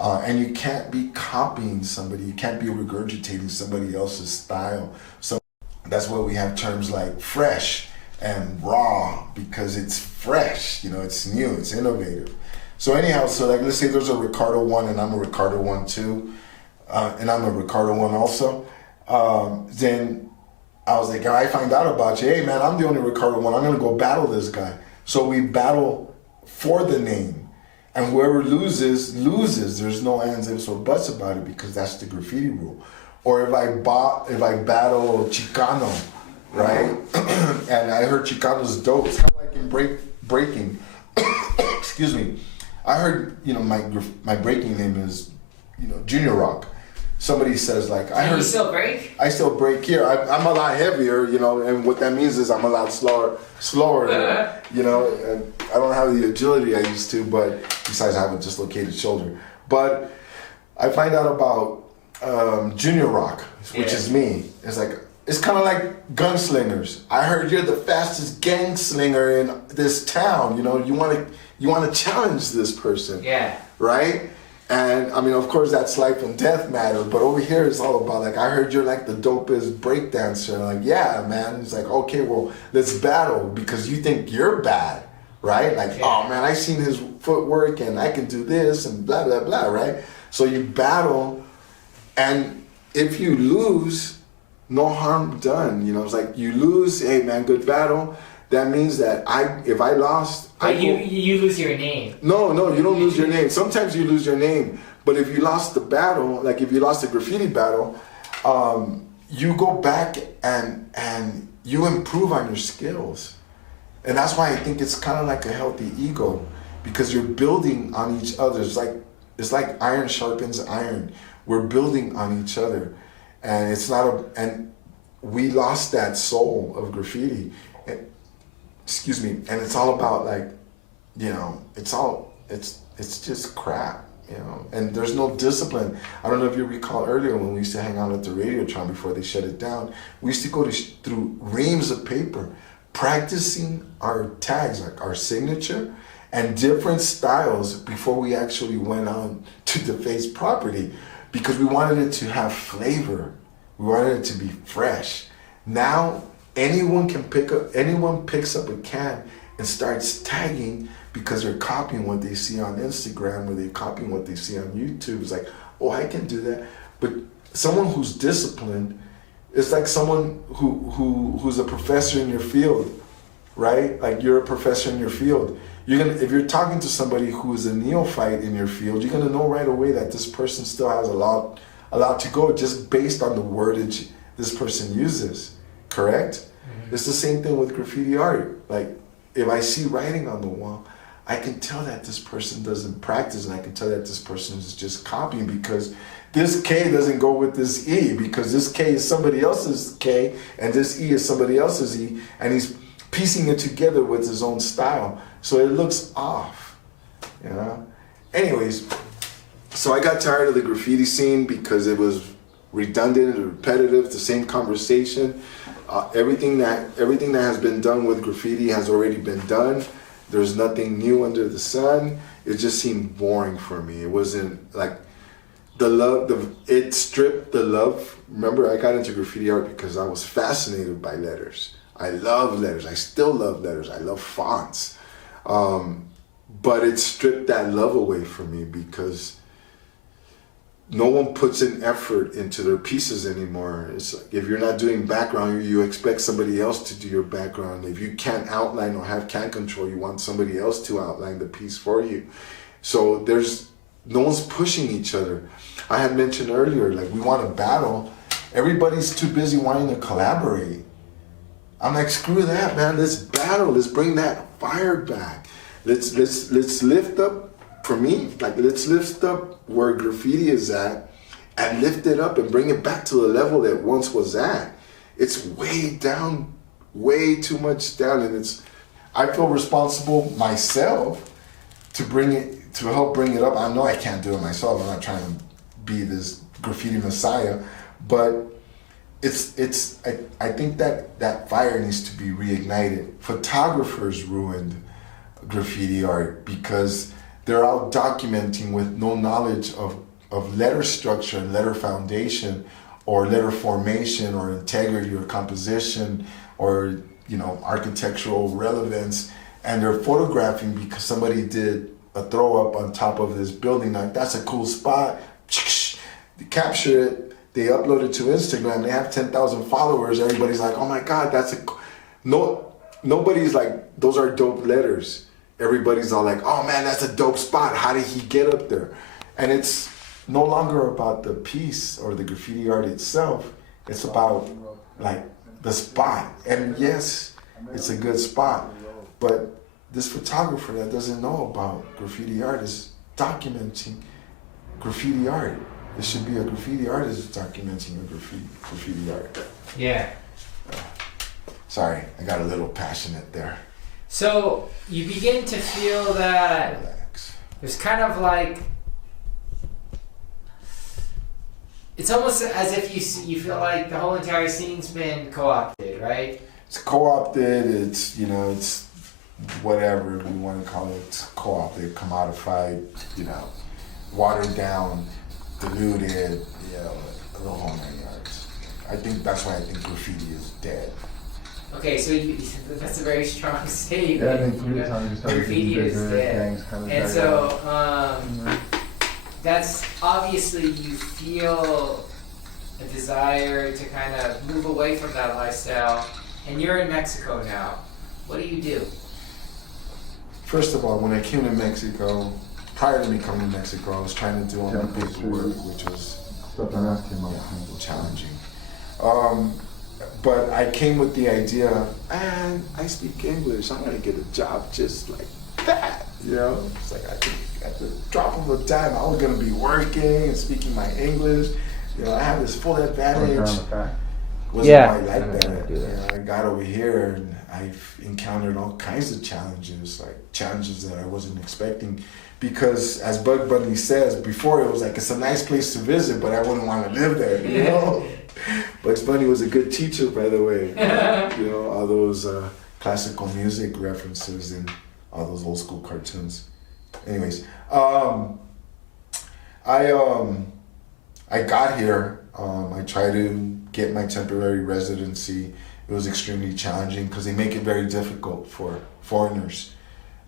And you can't be copying somebody. You can't be regurgitating somebody else's style. So that's why we have terms like fresh and raw, because it's fresh, you know, it's new, it's innovative. So anyhow, so like let's say there's a Ricardo 1 and I'm a Ricardo 1 too, and I'm a Ricardo 1 also, then I was like, I find out about you, hey man, I'm the only Ricardo 1, I'm gonna go battle this guy. So we battle for the name, and whoever loses, there's no ands, ifs, or buts about it, because that's the graffiti rule. Or if I battle Chicano, right? And I heard Chicano's dope. It's kind of like in breaking. Excuse me. I heard, you know, my breaking name is, you know, Junior Rock. somebody says like, Can you still break? I still break here. I'm a lot heavier, you know, and what that means is I'm a lot slower, you know, and I don't have the agility I used to, but besides I have a dislocated shoulder. But I find out about Junior Rock, which is me. It's like, it's kind of like gunslingers. I heard you're the fastest gang slinger in this town. You know, you want to challenge this person. Yeah. Right? And I mean, of course, that's life and death matter. But over here, it's all about like, I heard you're like the dopest breakdancer. And I'm like, yeah, man. It's like, okay, well, let's battle because you think you're bad, right? Like, oh man, I seen his footwork and I can do this and blah blah blah, right? So you battle, and if you lose, no harm done. You know, it's like you lose, hey man, good battle. That means that if I lost, but you lose your name. No, you don't lose your name. Sometimes you lose your name, but if you lost the battle, like if you lost the graffiti battle, you go back and you improve on your skills, and that's why I think it's kind of like a healthy ego, because you're building on each other. It's like iron sharpens iron. We're building on each other. And it's not and we lost that soul of graffiti. Excuse me. And it's all about like, you know, it's just crap, you know. And there's no discipline. I don't know if you recall earlier when we used to hang out at the Radiotron before they shut it down. We used to go through reams of paper, practicing our tags, like our signature, and different styles before we actually went on to deface property. Because we wanted it to have flavor. We wanted it to be fresh. Now, anyone picks up a can and starts tagging because they're copying what they see on Instagram or they're copying what they see on YouTube. It's like, oh, I can do that. But someone who's disciplined is like someone who's a professor in your field, right? Like you're a professor in your field. If you're talking to somebody who is a neophyte in your field, you're gonna know right away that this person still has a lot to go just based on the wordage this person uses, correct? Mm-hmm. It's the same thing with graffiti art. Like if I see writing on the wall, I can tell that this person doesn't practice, and I can tell that this person is just copying because this K doesn't go with this E, because this K is somebody else's K and this E is somebody else's E, and he's piecing it together with his own style. So it looks off, you know? Anyways, so I got tired of the graffiti scene because it was redundant and repetitive, the same conversation. Everything that has been done with graffiti has already been done. There's nothing new under the sun. It just seemed boring for me. It wasn't like it stripped the love. Remember, I got into graffiti art because I was fascinated by letters. I love letters. I still love letters. I love fonts. But it stripped that love away from me because no one puts an effort into their pieces anymore. It's like if you're not doing background, you expect somebody else to do your background. If you can't outline or have can control, you want somebody else to outline the piece for you. So no one's pushing each other. I had mentioned earlier, like we want to battle. Everybody's too busy wanting to collaborate. I'm like, screw that, man. Let's battle. Let's bring that fire back. Let's lift up, for me, like let's lift up where graffiti is at and lift it up and bring it back to the level that once was at. It's way down, way too much down, and I feel responsible myself to help bring it up. I know I can't do it myself. I'm not trying to be this graffiti messiah, but I think that fire needs to be reignited. Photographers ruined graffiti art because they're out documenting with no knowledge of letter structure and letter foundation or letter formation or integrity or composition or, you know, architectural relevance, and they're photographing because somebody did a throw up on top of this building, like that's a cool spot. They capture it, they upload it to Instagram, they have 10,000 followers, everybody's like, oh my God, nobody's like, those are dope letters. Everybody's all like, oh man, that's a dope spot. How did he get up there? And it's no longer about the piece or the graffiti art itself. It's about like the spot. And yes, it's a good spot. But this photographer that doesn't know about graffiti art is documenting graffiti art. it should be a graffiti artist documenting a graffiti art. Yeah. Sorry, I got a little passionate there. So you begin to feel that Relax. there's kind of like, it's almost as if you feel like the whole entire scene's been co-opted, right? It's co-opted. It's it's whatever we want to call it. It's co-opted, commodified. Watered down, diluted. The whole 9 yards. I think that's why I think graffiti is dead. Okay, so that's a very strong statement. Yeah, I think sometimes you start graffiti getting is bigger, dead. things kind of And die so, out. that's obviously you feel a desire to kind of move away from that lifestyle, and you're in Mexico now. What do you do? First of all, when I came to Mexico, prior to me coming to Mexico, I was trying to do all my paperwork, which was challenging. But I came with the idea, man, I speak English. I'm gonna get a job just like that. It's like I think at the drop of a dime, I was gonna be working and speaking my English. I have this full advantage. Wasn't quite like that. I got over here and I've encountered all kinds of challenges, like challenges that I wasn't expecting. Because as Bug Bunny says, before it was like, it's a nice place to visit, but I wouldn't want to live there, Bugs Bunny was a good teacher, by the way. All those classical music references and all those old school cartoons. Anyways, I got here. I tried to get my temporary residency. It was extremely challenging because they make it very difficult for foreigners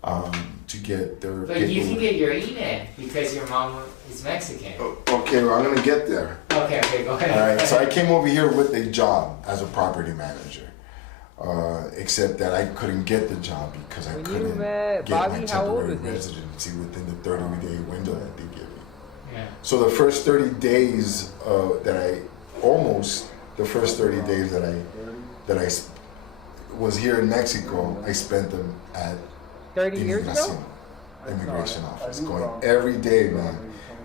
to get their But paperwork. you can get your INE because your mom is Mexican. Okay, well, I'm going to get there. Okay, go ahead. All right, so I came over here with a job as a property manager, except that I couldn't get the job because I couldn't get my temporary residency within the 30-day window that they give me. Yeah. So the first 30 days the first 30 days that I was here in Mexico, I spent them at 30 years ago? Immigration office, going every day, man,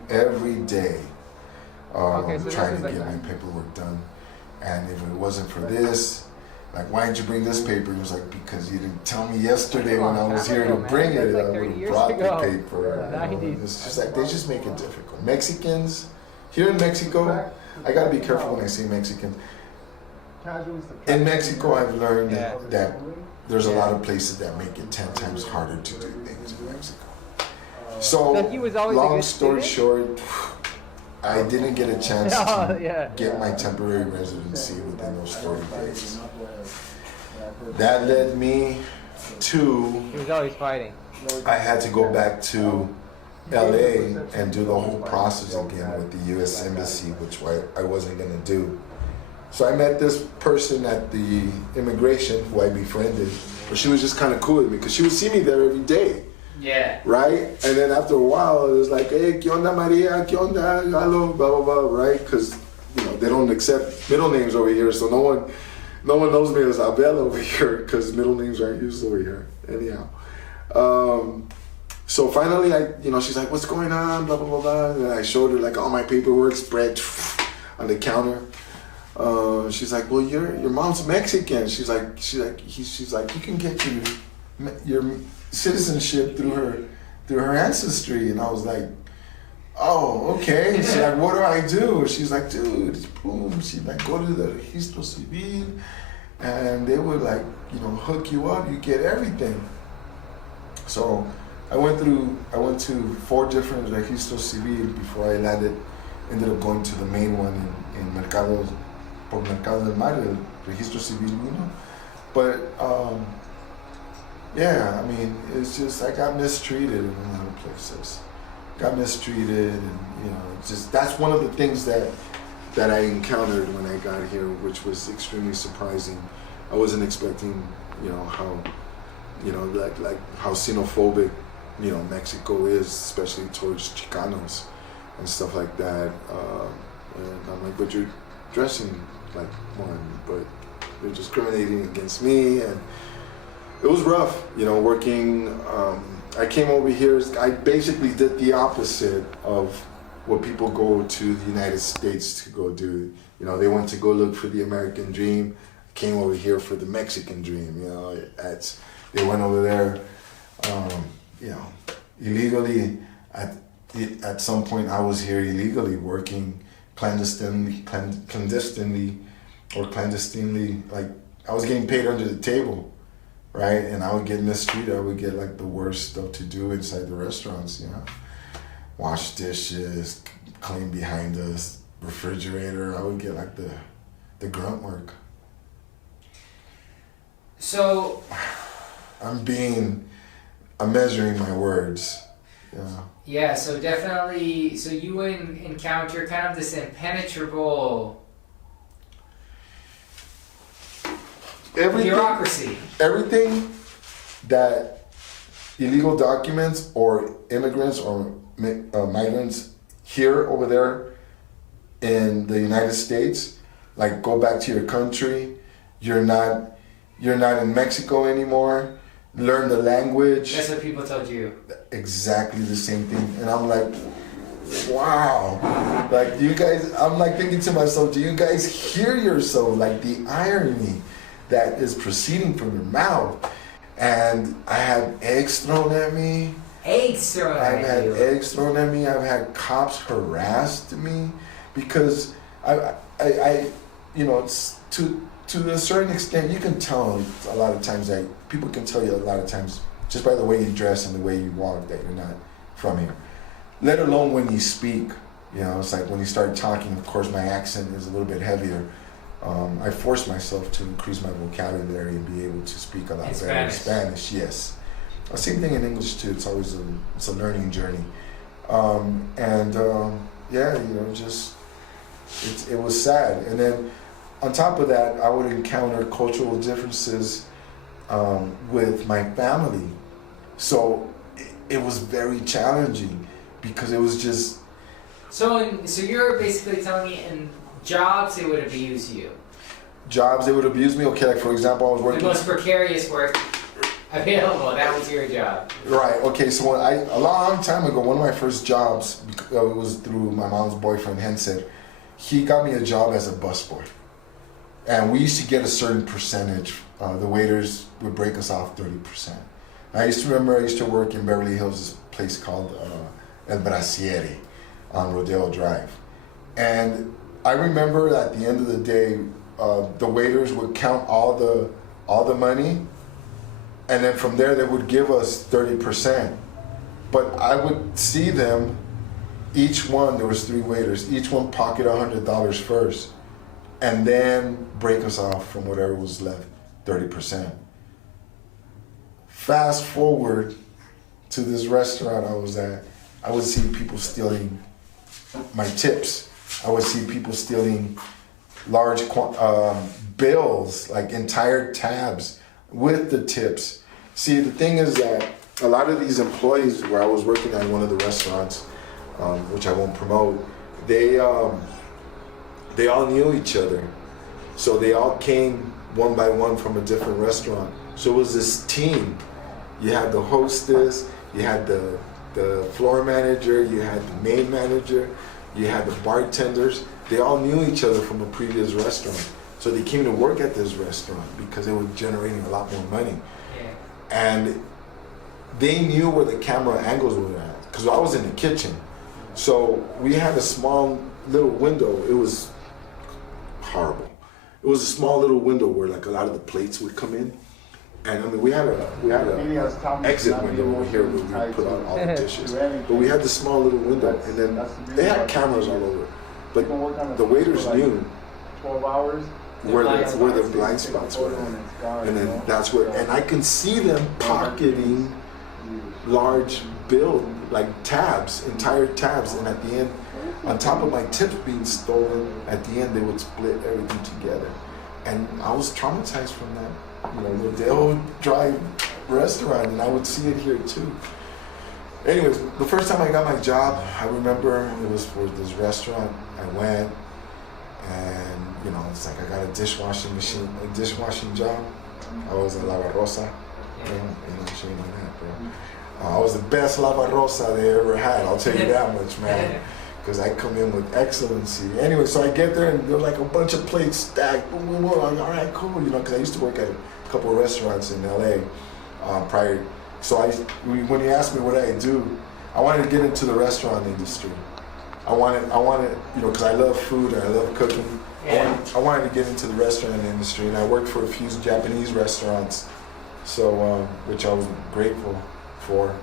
every day, so trying to get my paperwork done. And if it wasn't for this, like, why didn't you bring this paper? He was like, because you didn't tell me yesterday when I was here to bring it. I would have brought the paper. It's just like, they just make it difficult. Mexicans, here in Mexico, I gotta be careful when I say Mexican. In Mexico, I've learned that there's a lot of places that make it 10 times harder to do things in Mexico. So, long story short, I didn't get a chance to get my temporary residency within those 30 days. That led me to... He was always fighting. I had to go back to LA and do the whole process again with the U.S. Embassy, which I wasn't going to do. So I met this person at the immigration who I befriended, but she was just kind of cool with me because she would see me there every day. Yeah. Right? And then after a while, it was like, hey, ¿qué onda, Maria? ¿Qué onda? Galo? Blah, blah, blah, right? Because, they don't accept middle names over here, so no one knows me as Abel over here because middle names aren't used over here. Anyhow. So finally, she's like, what's going on? Blah, blah, blah, blah. And I showed her, like, all my paperwork spread on the counter. She's like, well, your mom's Mexican. She's like, you can get your citizenship through her ancestry. And I was like, oh, okay. She's like, what do I do? She's like, dude, it's boom. She's like, go to the Registro Civil, and they would hook you up. You get everything. So I went to 4 different Registro Civil before I ended up going to the main one in Mercado del Mar, el Registro Civil 1. But it's just I got mistreated in a lot of places. Got mistreated, and that's one of the things that I encountered when I got here, which was extremely surprising. I wasn't expecting, how xenophobic, Mexico is, especially towards Chicanos and stuff like that. And I'm like, but you're dressing like one, but they're discriminating against me, and it was rough, working. I came over here, I basically did the opposite of what people go to the United States to go do. You know, they went to go look for the American dream, came over here for the Mexican dream. You know, they went over there, you know, illegally. At some point, I was here illegally working clandestinely, like I was getting paid under the table, right? And I would get mistreated. I would get like the worst stuff to do inside the restaurants, you know, wash dishes, clean behind the refrigerator. I would get like the grunt work. So I'm measuring my words. Yeah. Yeah, so definitely, so you encounter kind of this impenetrable bureaucracy. Everything that illegal documents or immigrants or migrants here over there in the United States, like go back to your country, you're not in Mexico anymore, learn the language. That's what people told you. Exactly the same thing. And I'm like, wow. Like, you guys, I'm like thinking to myself, do you guys hear yourself? Like the irony that is proceeding from your mouth. And I had eggs thrown at me. Eggs thrown at you. I've had eggs thrown at me. I've had cops harassed me because I you know, it's to a certain extent, you can tell a lot of times that people can tell you a lot of times just by the way you dress and the way you walk that you're not from here. Let alone when you speak, you know, it's like when you start talking, of course my accent is a little bit heavier. I forced myself to increase my vocabulary and be able to speak a lot better in Spanish. Yes. Same thing in English too. It's always it's a learning journey. Yeah, you know, just it was sad. And then on top of that, I would encounter cultural differences with my family. So it was very challenging because it was just... So you're basically telling me in jobs they would abuse you? Jobs, they would abuse me? Okay, like for example, I was working... The most precarious work available, that was your job. Right, okay, so a long time ago, one of my first jobs, it was through my mom's boyfriend, Henset. He got me a job as a busboy. And we used to get a certain percentage. The waiters would break us off 30%. I used to work in Beverly Hills, this place called El Brasiere on Rodeo Drive. And I remember at the end of the day, the waiters would count all the money, and then from there they would give us 30%. But I would see them, each one, there was 3 waiters, each one pocket $100 first, and then break us off from whatever was left, 30%. Fast forward to this restaurant I was at, I would see people stealing my tips. I would see people stealing large bills, like entire tabs with the tips. See, the thing is that a lot of these employees where I was working at one of the restaurants, which I won't promote, they all knew each other. So they all came one by one from a different restaurant. So it was this team. You had the hostess, you had the floor manager, you had the main manager, you had the bartenders. They all knew each other from a previous restaurant. So they came to work at this restaurant because it was generating a lot more money. Yeah. And they knew where the camera angles were at because I was in the kitchen. So we had a small little window. It was horrible. It was a small little window where like a lot of the plates would come in. And I mean, we had a exit window over here where we put out all the dishes. But we had this small little window, and then they had cameras all over. But the waiters knew 12 hours where the blind spots were at. And then that's where, and I can see them pocketing large bill, like tabs, entire tabs. And at the end, on top of my tips being stolen, at the end they would split everything together. And I was traumatized from that. You know, Rodeo Drive restaurant, and I would see it here too. Anyways, the first time I got my job, I remember it was for this restaurant. I went, and you know, it's like I got a dishwashing job. I was a lava rosa. You know, shame on that, bro. I was the best lava rosa they ever had. I'll tell you that much, man. because I come in with excellency. Anyway, so I get there and they're like a bunch of plates stacked. Boom, boom, boom. I'm like, all right, cool. Because I used to work at a couple of restaurants in LA prior. So when you asked me what I do, I wanted to get into the restaurant industry. I wanted, because I love food and I love cooking. Yeah. I wanted to get into the restaurant industry, and I worked for a few Japanese restaurants, so which I was grateful for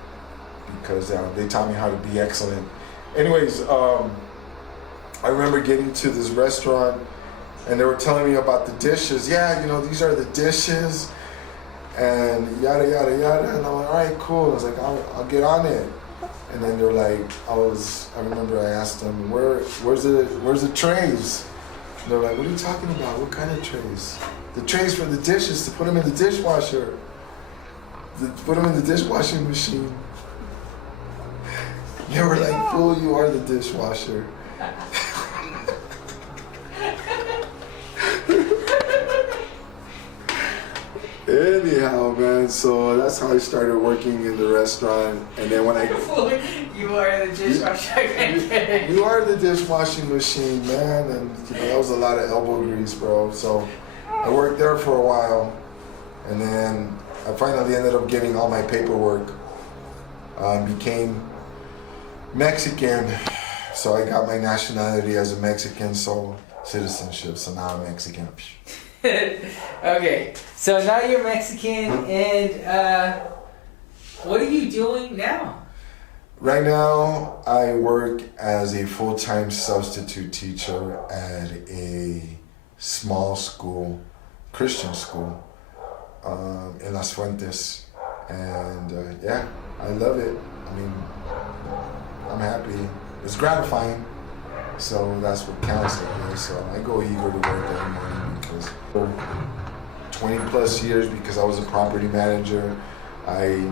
because they taught me how to be excellent. Anyways, I remember getting to this restaurant, and they were telling me about the dishes. Yeah, these are the dishes, and yada yada yada. And I'm like, all right, cool. I was like, I'll get on it. And then they're like, I remember I asked them, where's the trays? And they're like, what are you talking about? What kind of trays? The trays for the dishes, to put them in the dishwasher. Put them in the dishwashing machine. They were like, fool, you are the dishwasher. Anyhow, man, so that's how I started working in the restaurant. And then when You are the dishwasher. you are the dishwashing machine, man. And that was a lot of elbow grease, bro. So I worked there for a while. And then I finally ended up getting all my paperwork. Became Mexican. So I got my nationality as a Mexican, so citizenship. So now I'm Mexican. Okay, so now you're Mexican, and what are you doing now? Right now, I work as a full-time substitute teacher at a small school, Christian school, in Las Fuentes. And yeah, I love it. I mean, I'm happy. It's gratifying. So that's what counts for me. So I go eager to work every morning because for 20 plus years, because I was a property manager, I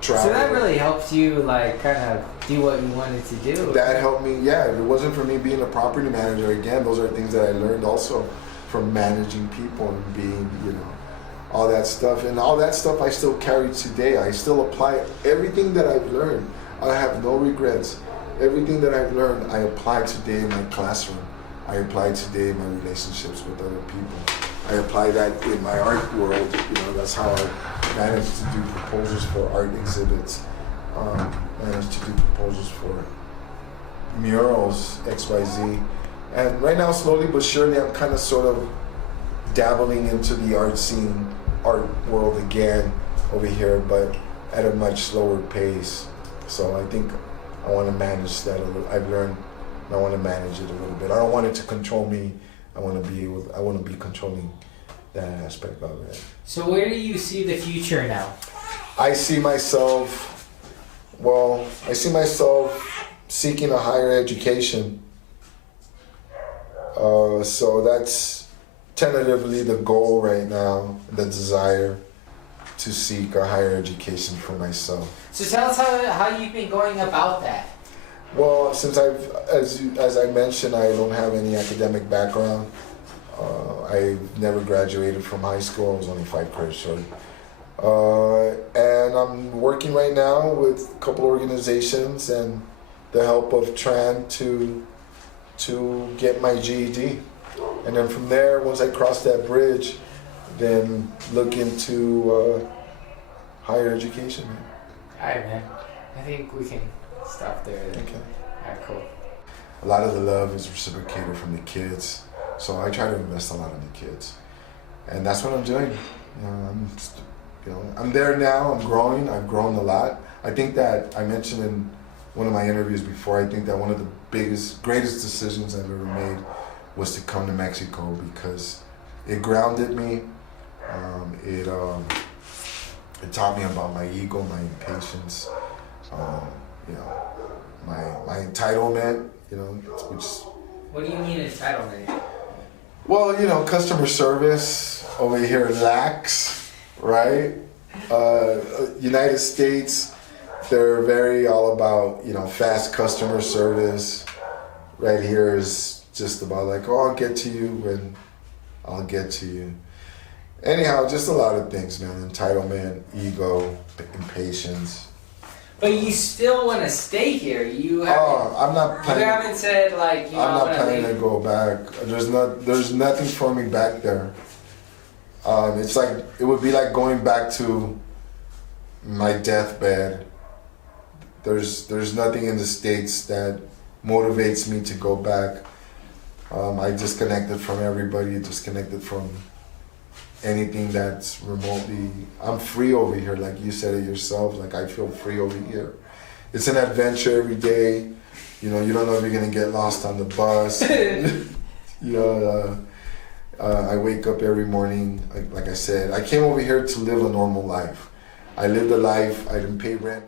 traveled. So that really helped you kind of do what you wanted to do. That helped me, yeah. If it wasn't for me being a property manager, again, those are things that I learned also from managing people and being, all that stuff. And all that stuff I still carry today. I still apply everything that I've learned. I have no regrets. Everything that I've learned, I apply today in my classroom. I apply today in my relationships with other people. I apply that in my art world. That's how I managed to do proposals for art exhibits. Managed to do proposals for murals, XYZ. And right now, slowly but surely, I'm kind of sort of dabbling into the art scene, art world again over here, but at a much slower pace. So I think I want to manage that a little. I've learned I want to manage it a little bit. I don't want it to control me. I want to be controlling that aspect of it. So where do you see the future now? I see myself seeking a higher education. So that's tentatively the goal right now, the desire to seek a higher education for myself. So tell us how you've been going about that. Well, since as I mentioned, I don't have any academic background. I never graduated from high school. I was only 5 credits short. And I'm working right now with a couple organizations and the help of Tran to get my GED. And then from there, once I cross that bridge, then look into higher education. All right, man. I think we can stop there. Then. Okay. All right, cool. A lot of the love is reciprocated from the kids, so I try to invest a lot in the kids, and that's what I'm doing. I'm there now. I'm growing. I've grown a lot. I think that I mentioned in one of my interviews before. I think that one of the greatest decisions I've ever made was to come to Mexico because it grounded me. It taught me about my ego, my impatience, my entitlement, which. What do you mean entitlement? Well, customer service over here lacks, right? United States, they're very all about, fast customer service. Right here is just about like, I'll get to you when I'll get to you. Anyhow, just a lot of things, man. Entitlement, ego, impatience. But you still want to stay here. You haven't, I'm not you planning. haven't said like, you know, I'm I'm not gonna planning leave. to go back. There's nothing for me back there. It's like it would be like going back to my deathbed. There's nothing in the States that motivates me to go back. I disconnected from everybody, disconnected from anything that's remotely. I'm free over here, like you said it yourself. Like I feel free over here. It's an adventure every day. You know, you don't know if you're gonna get lost on the bus. You know, I wake up every morning. Like I said, I came over here to live a normal life. I lived a life. I didn't pay rent.